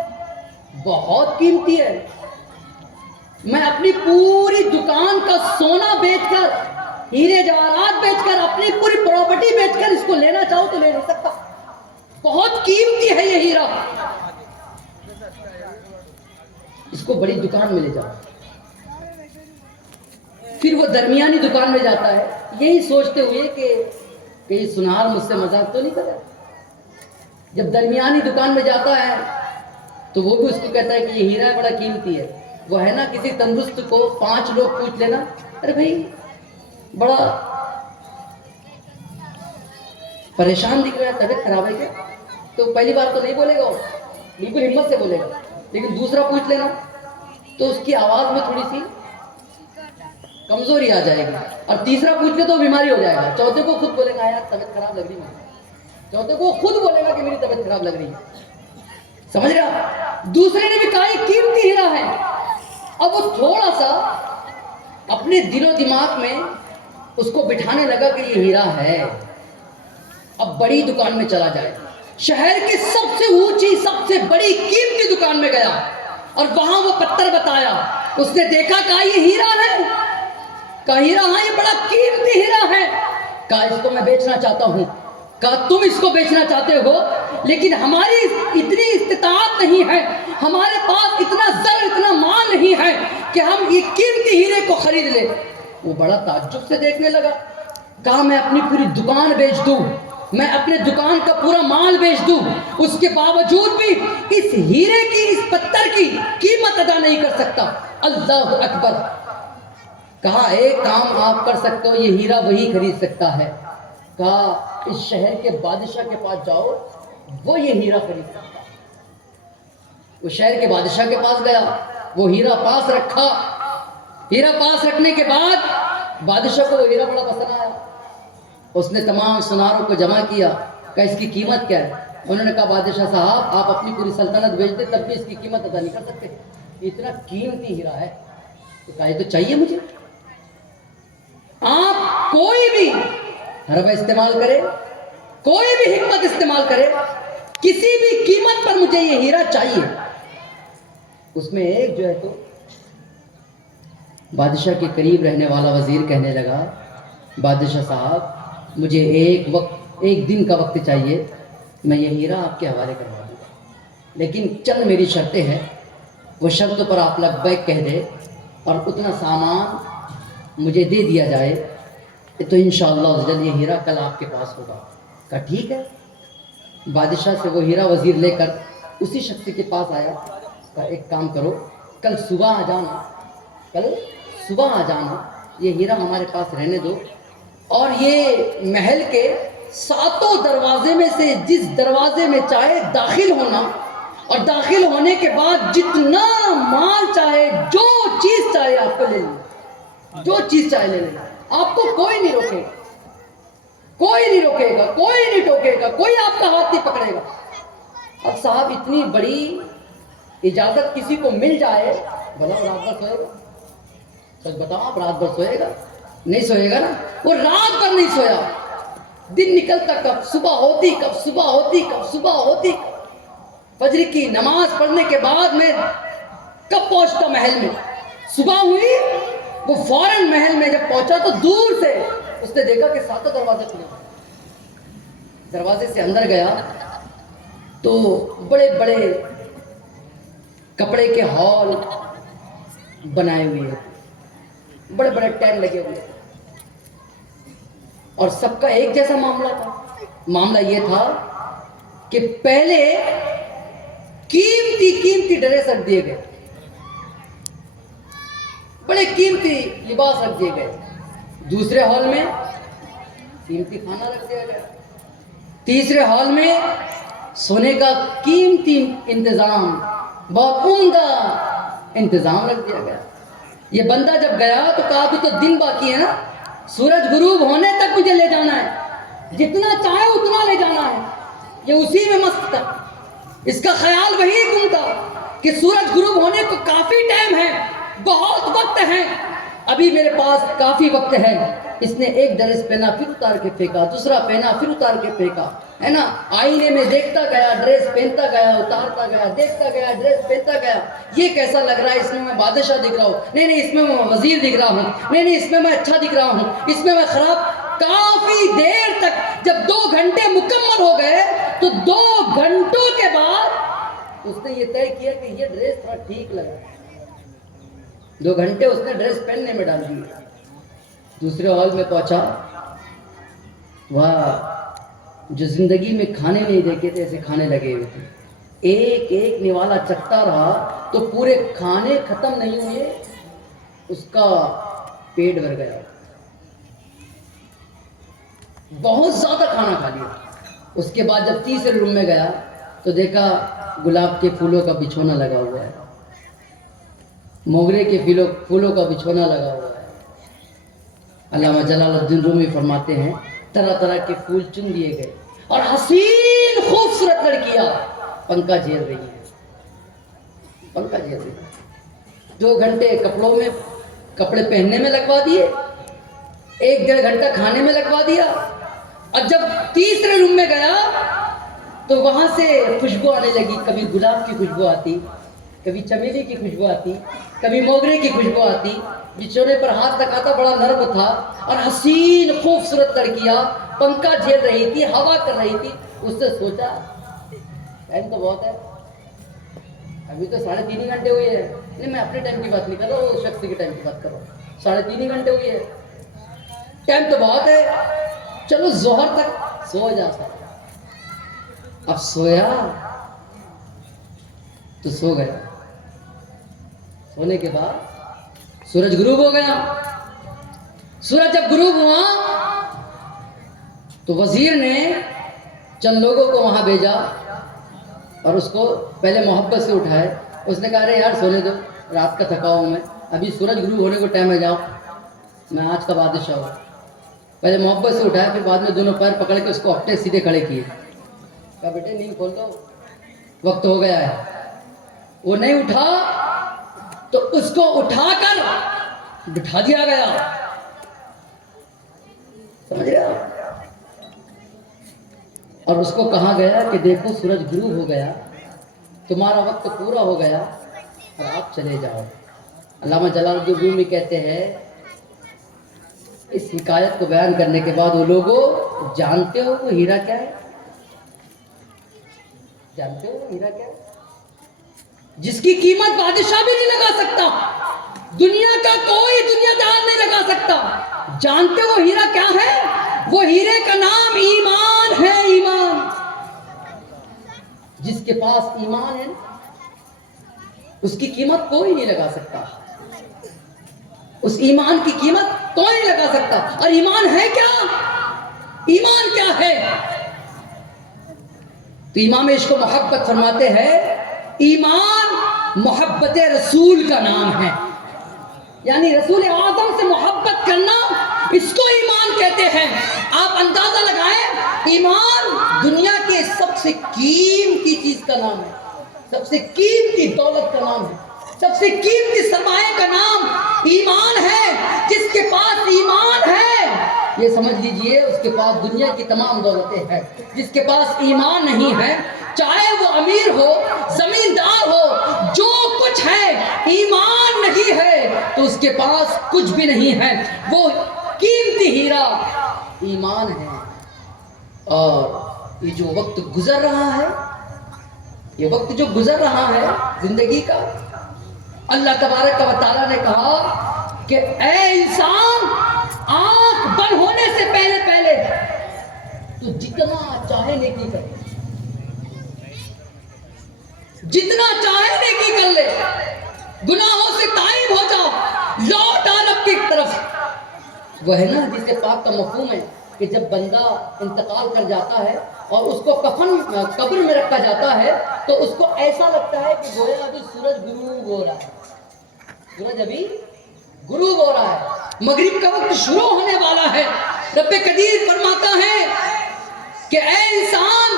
بہت قیمتی ہے، میں اپنی پوری دکان کا سونا بیچ کر، ہیرے جواہرات بیچ کر، اپنی پوری پراپرٹی بیچ کر اس کو لینا چاہوں تو لے نہیں سکتا، بہت قیمتی ہے یہ ہیرا، اس کو بڑی دکان میں لے جاؤ۔ پھر وہ درمیانی دکان میں جاتا ہے، یہی سوچتے ہوئے کہ یہ سنار مجھ سے مذاق تو نہیں کرے۔ جب درمیانی دکان میں جاتا ہے تو وہ بھی اس کو کہتا ہے کہ یہ ہیرا ہے، بڑا قیمتی ہے۔ وہ ہے نا کسی تندرست کو 5 لوگ پوچھ لینا ارے بھائی بڑا پریشان دکھ رہا ہے، طبیعت خراب ہے کیا، تو پہلی بار تو نہیں بولے گا، وہ بالکل ہمت سے بولے گا، لیکن دوسرا پوچھ لینا تو اس کی آواز میں تھوڑی سی کمزوری آ جائے گی، اور تیسرا پوچھ لے تو بیماری ہو جائے گا، چوتھے کو خود بولے گا یار طبیعت خراب لگ رہی ہے، چوتھے کو خود بولے گا کہ میری طبیعت خراب لگ رہی ہے، سمجھ رہے آپ؟ دوسرے نے بھی کہا یہ قیمتی ہیرا ہے، اب وہ تھوڑا سا اپنے دل و دماغ میں اس کو بٹھانے لگا کہ یہ ہیرا ہے، اب بڑی دکان میں چلا جائے، شہر کی سب سے اونچی سب سے بڑی قیمتی دکان میں گیا اور وہاں وہ پتھر بتایا، اس نے دیکھا کہا یہ ہیرا ہے، کہا ہیرا ہاں یہ بڑا قیمتی ہیرا ہے، کہا اس کو میں بیچنا چاہتا ہوں، کہا تم اس کو بیچنا چاہتے ہو لیکن ہماری اتنی استطاعت نہیں ہے، ہمارے پاس اتنا زر اتنا مال نہیں ہے کہ ہم یہ قیمتی ہیرے کو خرید لیں۔ وہ بڑا تعجب سے دیکھنے لگا، کہا میں اپنی پوری دکان بیچ دوں، میں اپنے دکان کا پورا مال بیچ دوں، اس کے باوجود بھی اس ہیرے کی اس پتھر کی قیمت ادا نہیں کر سکتا۔ اللہ اکبر۔ کہا ایک کام آپ کر سکتے ہو، یہ ہیرا وہی خرید سکتا ہے، کہا اس شہر کے بادشاہ کے پاس جاؤ، وہ یہ ہیرا خرید سکتا ہے۔ وہ شہر کے بادشاہ کے پاس گیا، وہ ہیرا پاس رکھا، ہیرا پاس رکھنے کے بعد بادشاہ کو وہ ہیرا بڑا پسند آیا، اس نے تمام سناروں کو جمع کیا، کہا اس کی قیمت کیا ہے؟ انہوں نے کہا بادشاہ صاحب آپ اپنی پوری سلطنت بیچ دیں تب بھی اس کی قیمت ادا نہیں کر سکتے، اتنا قیمتی ہیرا ہے۔ تو کہا یہ تو چاہیے مجھے، آپ کوئی بھی حربہ استعمال کرے، کوئی بھی حکمت استعمال کرے، کسی بھی قیمت پر مجھے یہ ہیرا چاہیے۔ اس میں ایک جو ہے تو بادشاہ کے قریب رہنے والا وزیر کہنے لگا بادشاہ صاحب مجھے ایک دن کا وقت چاہیے، میں یہ ہیرا آپ کے حوالے کروا دوں گا، لیکن چند میری شرطیں ہیں، وہ شرط پر آپ لبیک کہہ دے اور اتنا سامان مجھے دے دیا جائے تو انشاءاللہ یہ ہیرا کل آپ کے پاس ہوگا۔ کہا ٹھیک ہے۔ بادشاہ سے وہ ہیرا وزیر لے کر اسی شخص کے پاس آیا، کہا ایک کام کرو کل صبح آ جانا، کل صبح آ جانا، یہ ہیرا ہمارے پاس رہنے دو اور یہ محل کے ساتوں دروازے میں سے جس دروازے میں چاہے داخل ہونا، اور داخل ہونے کے بعد جتنا مال چاہے، جو چیز چاہے آپ کو لے لینا، جو چیز چاہے لے لینا، آپ کو کوئی نہیں روکے گا، کوئی نہیں روکے گا، کوئی نہیں ٹوکے گا، کوئی آپ کا ہاتھ نہیں پکڑے گا۔ اب صاحب اتنی بڑی اجازت کسی کو مل جائے، بھلا وہ رات بھر سوئے گا؟ سچ بتاؤ، آپ رات بھر سوئے گا؟ نہیں سوئے گا نا۔ وہ رات بھر نہیں سویا، دن نکلتا کب، صبح ہوتی کب، صبح ہوتی کب، صبح ہوتی کب، فجر کی نماز پڑھنے کے بعد میں کب پہنچتا محل میں، صبح ہوئی، وہ فوراً محل میں جب پہنچا تو دور سے اس نے دیکھا کہ ساتوں دروازے کھلے ہوئے۔ دروازے سے اندر گیا تو بڑے بڑے کپڑے کے ہال بنائے ہوئے ہیں، بڑے بڑے ٹینٹ لگے ہوئے ہیں، اور سب کا ایک جیسا معاملہ تھا۔ معاملہ یہ تھا کہ پہلے قیمتی قیمتی ڈریس رکھ دیے گئے، بڑے قیمتی لباس رکھ دیے گئے، دوسرے ہال میں قیمتی کھانا رکھ دیا گیا، تیسرے ہال میں سونے کا قیمتی انتظام، بہت عمدہ انتظام رکھ دیا گیا۔ یہ بندہ جب گیا تو کہا بھی تو دن باقی ہے نا، سورج غروب ہونے تک مجھے لے جانا ہے، جتنا چاہے اتنا لے جانا ہے۔ یہ اسی میں مست تھا، اس کا خیال وہی گھومتا کہ سورج غروب ہونے کو کافی ٹائم ہے، بہت وقت ہے، ابھی میرے پاس کافی وقت ہے۔ اس نے ایک ڈریس پہنا پھر اتار کے پھینکا، دوسرا پہنا پھر اتار کے پھینکا، ہے نا، آئینے میں دیکھتا گیا، ڈریس پہنتا گیا، اتارتا گیا، دیکھتا گیا، ڈریس پہنتا گیا۔ یہ کیسا لگ رہا ہے، اس میں بادشاہ دکھ رہا ہوں، نہیں نہیں اس میں میں وزیر دکھ رہا ہوں، نہیں نہیں اس میں اچھا دکھ رہا ہوں، اس میں خراب۔ کافی دیر تک جب 2 گھنٹے مکمل ہو گئے تو 2 گھنٹوں کے بعد اس نے یہ طے کیا کہ یہ ڈریس تھوڑا ٹھیک لگا۔ 2 گھنٹے اس نے ڈریس پہننے میں ڈال دی۔ دوسرے ہال میں پہنچا، واہ، جو زندگی میں کھانے نہیں دیکھے تھے ایسے کھانے لگے ہوئے تھے، ایک ایک نوالا چکھتا رہا تو پورے کھانے ختم نہیں ہوئے، اس کا پیٹ بھر گیا، بہت زیادہ کھانا کھا لیا۔ اس کے بعد جب تیسرے روم میں گیا تو دیکھا گلاب کے پھولوں کا بچھونا لگا ہوا ہے، موگرے کے پھولوں کا بچھونا لگا ہوا ہے۔ علامہ جلال الدین رومی فرماتے ہیں طرح طرح کے پھول چن لیے گئے، اور حسین خوبصورت لڑکیاں پنکھا جھیل رہی ہیں، پنکھا جھیل رہی ہیں۔ 2 گھنٹے کپڑوں میں، کپڑے پہننے میں لگوا دیے، 1-1.5 گھنٹہ کھانے میں لگوا دیا، اور جب تیسرے روم میں گیا تو وہاں سے خوشبو آنے لگی، کبھی گلاب کی خوشبو آتی، کبھی چمیلی کی خوشبو آتی، کبھی موگرے کی خوشبو آتی، بچھونے پر ہاتھ رکھاتا، بڑا نرم تھا، اور حسین خوبصورت لڑکیاں پنکھا جھیل رہی تھی، ہوا کر رہی تھی۔ اس سے سوچا ٹائم تو بہت ہے، ابھی تو 3.5 گھنٹے ہوئے ہیں، نہیں میں اپنے ٹائم کی بات نہیں کر رہا ہوں، شخص کے ٹائم کی بات کر رہا ہوں، 3.5 گھنٹے ہوئے ہیں، ٹائم تو بہت ہے، چلو ظہر تک سو جاتا۔ اب سویا تو سو گیا، سونے کے بعد سورج غروب ہو گیا۔ سورج جب غروب ہوا تو وزیر نے چند لوگوں کو وہاں بھیجا اور اس کو پہلے محبت سے اٹھائے۔ اس نے کہا ارے یار سونے دو، رات کا تھکا ہوں میں، ابھی سورج غروب ہونے کو ٹائم ہے، جاؤ میں آج کا بادشاہ ہوں۔ پہلے محبت سے اٹھایا، پھر بعد میں دونوں پیر پکڑ کے اس کو اپنے سیدھے کھڑے کیے، کہا بیٹے نیند کھول دو، وقت ہو گیا ہے۔ وہ نہیں اٹھا تو اس کو اٹھا کر بٹھا دیا گیا، سمجھ گیا، اور اس کو کہا گیا کہ دیکھو سورج غروب ہو گیا، تمہارا وقت پورا ہو گیا اور آپ چلے جاؤ۔ علامہ جلال الدین رومی کہتے ہیں اس حکایت کو بیان کرنے کے بعد وہ لوگوں جانتے ہو وہ ہیرا کیا ہے؟ جانتے ہو وہ ہیرا کیا ہے؟ جس کی قیمت بادشاہ بھی نہیں لگا سکتا، دنیا کا کوئی دنیا دار نہیں لگا سکتا۔ جانتے ہو ہیرا کیا ہے؟ وہ ہیرے کا نام ایمان ہے، ایمان۔ جس کے پاس ایمان ہے اس کی قیمت کوئی نہیں لگا سکتا، اس ایمان کی قیمت کوئی نہیں لگا سکتا۔ اور ایمان ہے کیا؟ ایمان کیا ہے؟ تو امام عشق و محبت فرماتے ہیں ایمان محبت رسول کا نام ہے، یعنی رسول اعظم سے محبت کرنا اس کو ایمان کہتے ہیں۔ آپ اندازہ لگائیں، ایمان دنیا کے سب سے قیمتی چیز کا نام ہے، سب سے قیمتی دولت کا نام ہے، سب سے قیمتی سرمایہ کا نام ایمان ہے۔ جس کے پاس ایمان ہے یہ سمجھ لیجئے اس کے پاس دنیا کی تمام دولتیں ہیں۔ جس کے پاس ایمان نہیں ہے، چاہے وہ امیر ہو، زمیندار ہو، جو کچھ ہے، ایمان نہیں ہے تو اس کے پاس کچھ بھی نہیں ہے۔ وہ قیمتی ہیرا ایمان ہے۔ اور یہ جو وقت گزر رہا ہے، یہ وقت جو گزر رہا ہے زندگی کا، اللہ تبارک و تعالیٰ نے کہا کہ اے انسان، آنکھ بند ہونے سے پہلے تو جتنا چاہے نیکی کر لے، جتنا چاہے نیکی کر لے، گناہوں سے تائب ہو جا، لوٹ آ رب کی طرف۔ وہ ہے نا حدیث پاک کا مفہوم ہے کہ جب بندہ انتقال کر جاتا ہے اور اس کو قبر میں رکھا جاتا ہے تو اس کو ایسا لگتا ہے کہ گویا ابھی سورج غروب ہو رہا ہے، سورج ابھی غروب ہو رہا ہے، مغرب کا وقت شروع ہونے والا ہے۔ رب قدیر فرماتا ہے کہ اے انسان،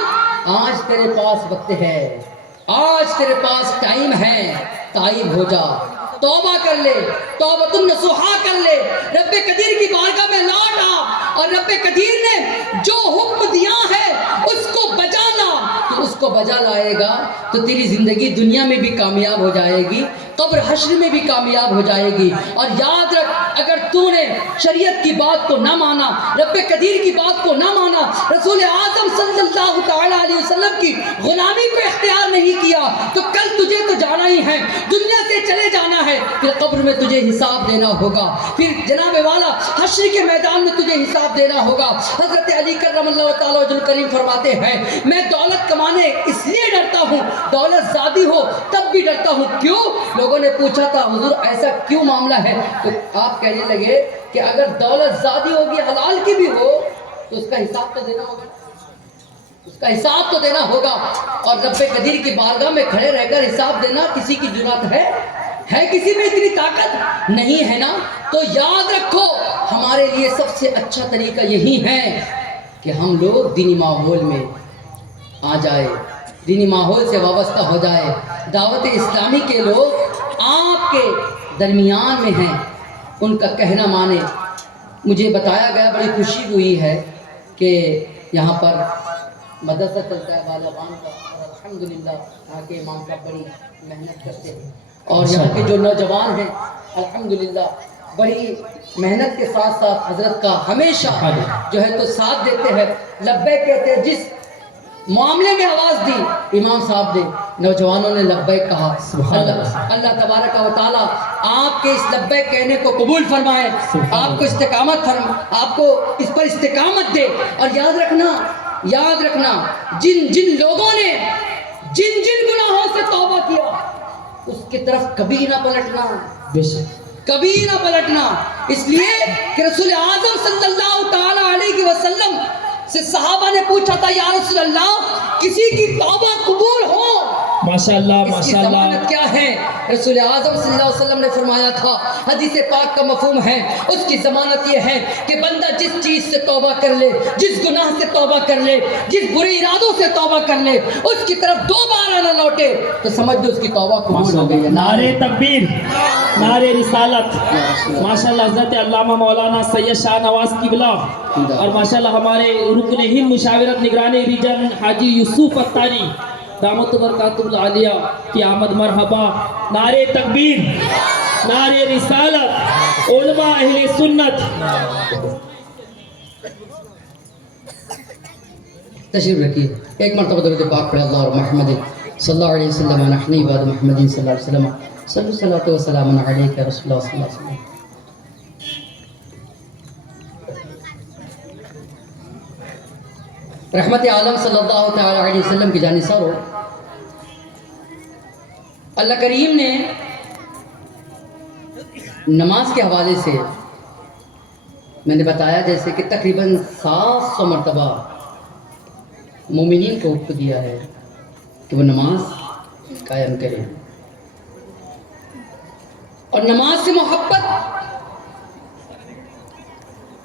آج تیرے پاس وقت ہے، آج تیرے پاس ٹائم ہے، تائب ہو جا، توبہ کر لے، توبۃ النصوحہ کر لے، رب قدیر کی بارگاہ میں لوٹ آ، اور رب قدیر نے جو حکم دیا ہے اس کو بجا لا۔ تو اس کو بجا لائے گا تو تیری زندگی دنیا میں بھی کامیاب ہو جائے گی، قبر حشر میں بھی کامیاب ہو جائے گی۔ اور یاد رکھ، اگر تو نے شریعت کی بات کو نہ مانا، رب قدیر کی بات کو نہ مانا، رسول اعظم صلی اللہ تعالیٰ علیہ وسلم کی غلامی کو اختیار نہیں کیا تو کل تجھے تو جانا ہی ہے، دنیا سے چلے جانا ہے، پھر قبر میں تجھے حساب دینا ہوگا، پھر جناب والا حشر کے میدان میں تجھے حساب دینا ہوگا۔ حضرت علی کرم اللہ تعالیٰ وجہ کریم فرماتے ہیں میں دولت کمانے اس لیے ڈرتا ہوں، دولت زیادہ ہو تب بھی ڈرتا ہوں۔ کیوں؟ لوگوں نے پوچھا تھا حضور ایسا کیوں معاملہ ہے؟ تو آپ کہنے لگے کہ اگر دولت زیادہ ہوگی، حلال کی بھی ہو، تو اس کا حساب تو دینا ہوگا، اس کا حساب تو دینا ہوگا۔ اور رب قدیر کی بارگاہ میں کھڑے رہ کر حساب دینا کسی کی جرات ہے کسی میں اتنی طاقت نہیں ہے نا؟ تو یاد رکھو ہمارے لیے سب سے اچھا طریقہ یہی ہے کہ ہم لوگ دینی ماحول میں آ جائے، دینی ماحول سے وابستہ ہو جائے۔ دعوت اسلامی کے لوگ آپ کے درمیان میں ہیں، ان کا کہنا مانے۔ مجھے بتایا گیا، بڑی خوشی ہوئی ہے کہ یہاں پر مدرسہ چلتا ہے بالابان کا، اور الحمدللہ یہاں کے امام کا بڑی محنت کرتے ہیں، اور یہاں کے جو نوجوان ہیں الحمدللہ بڑی محنت کے ساتھ ساتھ حضرت کا ہمیشہ جو ہے تو ساتھ دیتے ہیں، لبیک کہتے ہیں۔ جس معاملے میں آواز دی امام صاحب نے، نوجوانوں نے لبیک کہا۔ اللہ تبارک و تعالیٰ آپ کے اس لبیک کہنے کو قبول فرمائے، آپ کو اس پر استقامت دے۔ اور یاد رکھنا جن لوگوں نے جن گناہوں سے توبہ کیا اس کی طرف کبھی نہ پلٹنا، کبھی نہ پلٹنا۔ اس لیے کہ رسول اعظم صلی اللہ تعالی علیہ وسلم سے صحابہ نے پوچھا تھا یا رسول اللہ کسی کی توبہ قبول ہو ماشاءاللہ اس کی ماشاءاللہ ضمانت کیا ہے؟ رسول اعظم صلی اللہ علیہ وسلم نے فرمایا تھا، حدیث پاک کا مفہوم ہے، اس کی ضمانت یہ ہے کہ بندہ جس چیز سے توبہ کر لے، جس گناہ سے توبہ کر لے، جس برے ارادوں سے توبہ کر لے، اس کی طرف دوبارہ نہ لوٹے تو سمجھ دو اس کی توبہ قبول ہو گئی ہے۔ نعرے تکبیر، نعرے رسالت۔ ماشاءاللہ حضرت علامہ مولانا سید شاہ نواز قبلہ اور ماشاءاللہ ہمارے رکن ہند مشاورت نگران ریجن حاجی یوسف اتاری دامت برکاتہ العالیہ کی آمد مرحبا۔ نعرے تکبیر، نعرے رسالت، علماء اہل سنت۔ تشریف رکھیے، ایک مرتبہ درود پاک پڑھے اللہ محمد صلی اللہ علیہ وسلم نحنی بعد محمد صلی اللہ علیہ وسلم صلی اللہ و سلام علیک رسول اللہ صلی اللہ علیہ وسلم۔ رحمت عالم صلی اللہ تعالی علیہ وسلم کی جانثار ہو، اللہ کریم نے نماز کے حوالے سے میں نے بتایا جیسے کہ تقریباً 700 مرتبہ مومنین کو حکم دیا ہے کہ وہ نماز قائم کریں، اور نماز سے محبت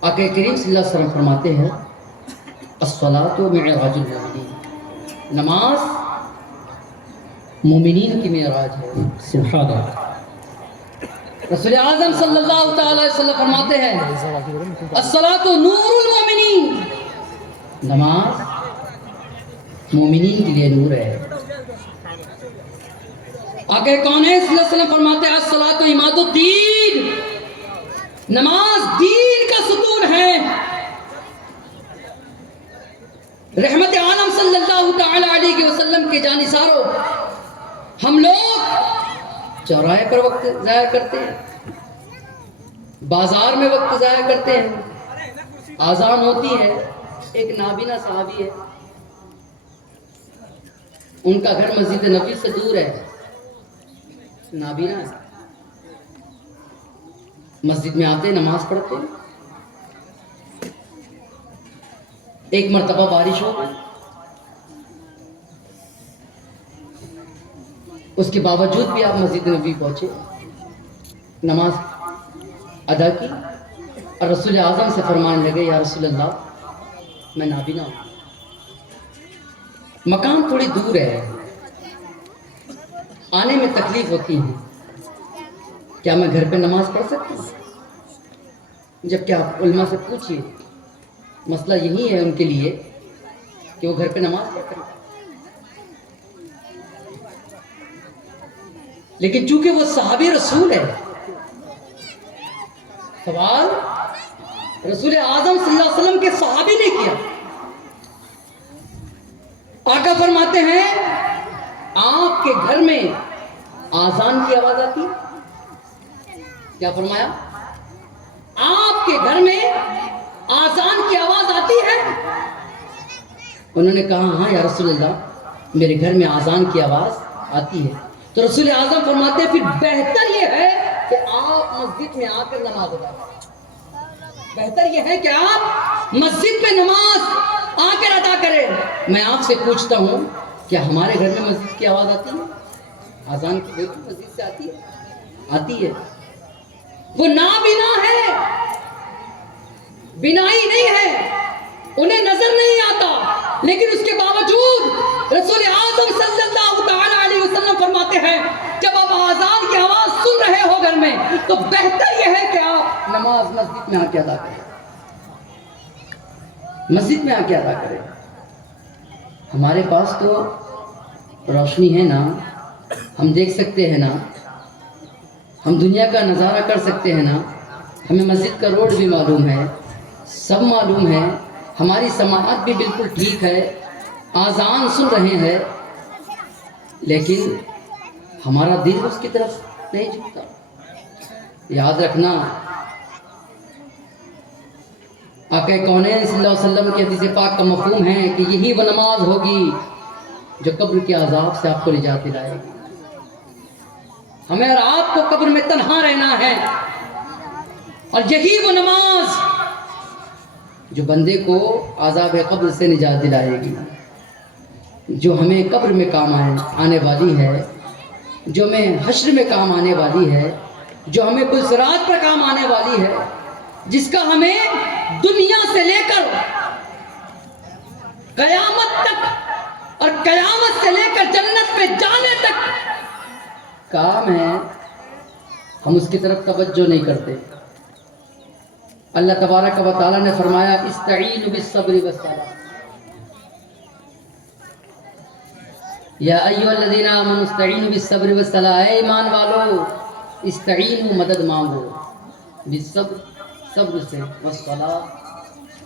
آقا کریم صلی اللہ علیہ وسلم فرماتے ہیں الصلاۃ معراج المومنین، نماز مومنین کی معراج ہے۔ سبحان اللہ۔ رسول اعظم صلی اللہ تعالی علیہ وسلم فرماتے ہیں الصلاۃ نور المومنین، نماز مومنین کے لیے نور ہے۔ آقا کونین صلی اللہ علیہ وسلم فرماتے ہیں الصلاۃ عماد الدین، نماز دین کا ستون ہے۔ رحمت عالم صلی اللہ تعالی علیہ وسلم کے جانثاروں، ہم لوگ چوراہے پر وقت ضائع کرتے ہیں، بازار میں وقت ضائع کرتے ہیں، آذان ہوتی ہے، ایک نابینا صحابی ہے، ان کا گھر مسجد نبی سے دور ہے، نابینا ہے، مسجد میں آتے نماز پڑھتے ہیں۔ ایک مرتبہ بارش ہو گئی، اس کے باوجود بھی آپ مسجد نبی پہنچے، نماز ادا کی، اور رسول اعظم سے فرمانے لگے یا رسول اللہ میں نابینا ہوں، مکان تھوڑی دور ہے، آنے میں تکلیف ہوتی ہے، کیا میں گھر پہ نماز پڑھ سکتی ہوں؟ جبکہ آپ علماء سے پوچھئے، مسئلہ یہی ہے ان کے لیے کہ وہ گھر پہ نماز پڑھتے ہیں، لیکن چونکہ وہ صحابی رسول ہے، سوال رسول اعظم صلی اللہ علیہ وسلم کے صحابی نے کیا۔ آقا فرماتے ہیں آپ کے گھر میں آذان کی آواز آتی ہے؟ کیا فرمایا؟ آپ کے گھر میں آذان کی آواز آتی ہے؟ انہوں نے کہا ہاں یا رسول اللہ میرے گھر میں آذان کی آواز آتی ہے۔ تو رسول اعظم فرماتے ہیں پھر بہتر یہ ہے کہ آپ مسجد میں آ کر نماز ادا کریں، بہتر یہ ہے کہ آپ مسجد میں نماز آ کر ادا کریں۔ میں آپ سے پوچھتا ہوں کیا ہمارے گھر میں مسجد کی آواز آتی ہے؟ آذان کی بالکل مسجد سے آتی ہے؟ آتی ہے۔ وہ نابینا ہے، بینائی نہیں ہے، انہیں نظر نہیں آتا، لیکن اس کے باوجود رسول اعظم صلی اللہ تعالی علیہ وسلم فرماتے ہیں جب آپ آذان کی آواز سن رہے ہو گھر میں تو بہتر یہ ہے کہ آپ نماز مسجد میں آ کے ادا کریں، مسجد میں آ کے ادا کریں۔ ہمارے پاس تو روشنی ہے نا، ہم دیکھ سکتے ہیں نا، ہم دنیا کا نظارہ کر سکتے ہیں نا، ہمیں مسجد کا روڈ بھی معلوم ہے، سب معلوم ہے، ہماری سماعت بھی بالکل ٹھیک ہے، آذان سن رہے ہیں، لیکن ہمارا دل اس کی طرف نہیں جھکتا۔ یاد رکھنا آقا کونین صلی اللہ علیہ وسلم کی حدیث پاک کا مفہوم ہے کہ یہی وہ نماز ہوگی جو قبر کے عذاب سے آپ کو نجات دلائے گی۔ ہمیں اور آپ کو قبر میں تنہا رہنا ہے، اور یہی وہ نماز جو بندے کو عذاب قبر سے نجات دلائے گی، جو ہمیں قبر میں کام آنے والی ہے، جو ہمیں حشر میں کام آنے والی ہے، جو ہمیں پلسرات پر کام آنے والی ہے، جس کا ہمیں دنیا سے لے کر قیامت تک اور قیامت سے لے کر جنت میں جانے تک کام ہے، ہم اس کی طرف توجہ نہیں کرتے۔ اللہ تبارک و تعالیٰ نے فرمایا استعینوا بالصبر والصلاۃ، یا ایھا الذین آمنوا استعینوا بالصبر والصلاۃ، اے ایمان والو استعینوا مدد مانگو، بالصبر صبر سے، والصلاۃ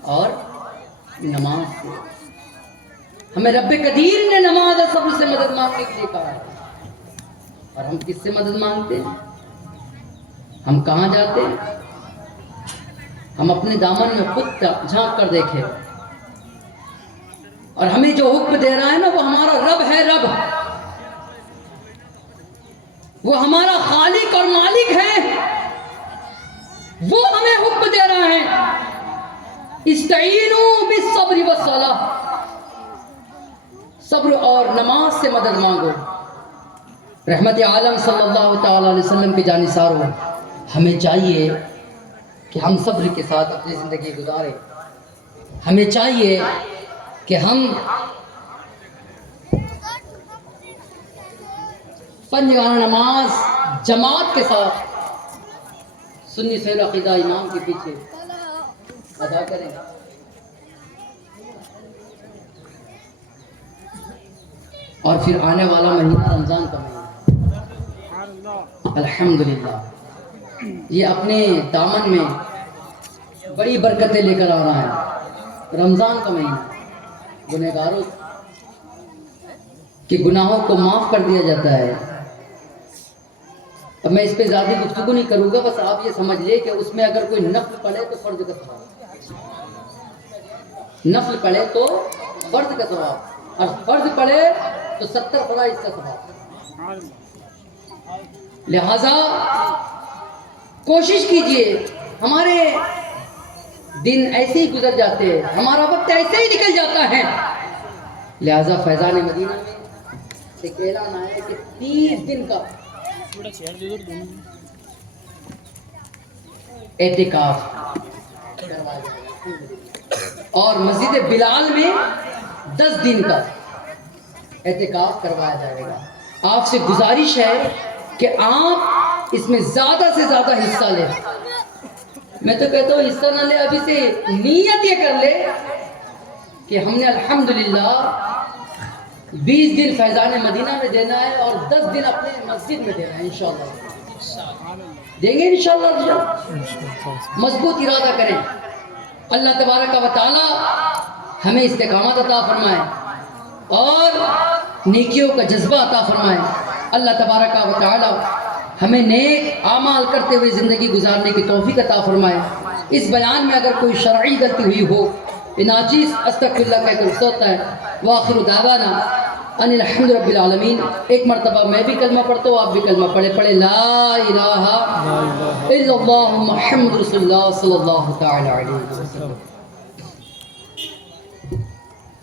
اور نماز سے۔ ہمیں رب قدیر نے نماز اور صبر سے مدد مانگنے کے لیے کہا ہے، اور ہم کس سے مدد مانگتے ہیں؟ ہم کہاں جاتے ہیں؟ ہم اپنے دامن میں خود جھانک کر دیکھیں، اور ہمیں جو حکم دے رہا ہے نا وہ ہمارا رب ہے، رب وہ ہمارا خالق اور مالک ہے، وہ ہمیں حکم دے رہا ہے استعینوا بالصبر والصلاۃ، صبر اور نماز سے مدد مانگو۔ رحمت عالم صلی اللہ تعالی علیہ وسلم کے جانثاروں، ہمیں چاہیے کہ ہم صبر کے ساتھ اپنی زندگی گزاریں۔ ہمیں چاہیے کہ ہم پنجگانہ نماز جماعت کے ساتھ سنی سیر عقیدہ امام کے پیچھے ادا کریں۔ اور پھر آنے والا مہینہ رمضان کا مہینہ، الحمدللہ یہ اپنے دامن میں بڑی برکتیں لے کر آ رہا ہے۔ رمضان کا مہینہ گنہگاروں کے گناہوں کو معاف کر دیا جاتا ہے۔ اب میں اس پہ زیادہ گفتگو نہیں کروں گا، بس آپ یہ سمجھ لیں کہ اس میں اگر کوئی نفل پڑھے تو فرض کا ثواب، نفل پڑھے تو فرض کا ثواب، اور فرض پڑھے تو 70 فرائض کا ثواب۔ لہذا کوشش کیجئے، ہمارے دن ایسے ہی گزر جاتے ہیں، ہمارا وقت ایسے ہی نکل جاتا ہے، لہذا فیضان مدینہ میں ایک اعلان آیا کہ 30 دن کا اعتکاف کروایا جائے گا، اور مسجد بلال میں 10 دن کا اعتکاف کروایا جائے گا۔ آپ سے گزارش ہے کہ آپ اس میں زیادہ سے زیادہ حصہ لیں۔ میں تو کہتا ہوں حصہ نہ لے، ابھی سے نیت یہ کر لے کہ ہم نے الحمدللہ 20 دن فیضان مدینہ میں دینا ہے اور 10 دن اپنے مسجد میں دینا ہے، انشاءاللہ دیں گے انشاءاللہ۔ مضبوط ارادہ کریں، اللہ تبارک و تعالی ہمیں استقامت عطا فرمائے اور نیکیوں کا جذبہ عطا فرمائے۔ اللہ تبارک و تعالی ہمیں نیک اعمال کرتے ہوئے زندگی گزارنے کی توفیق عطا فرمائے۔ اس بیان میں اگر کوئی شرعی غلطی ہوئی ہو، ناچیز استغفر اللہ کہہ کر ہوتا ہے۔ وآخر دعوانا ان الحمد رب العالمین۔ ایک مرتبہ میں بھی کلمہ پڑھتا ہوں، آپ بھی کلمہ پڑھے لا الہ الا اللہ محمد رسول اللہ صلی اللہ تعالی علیہ وسلم۔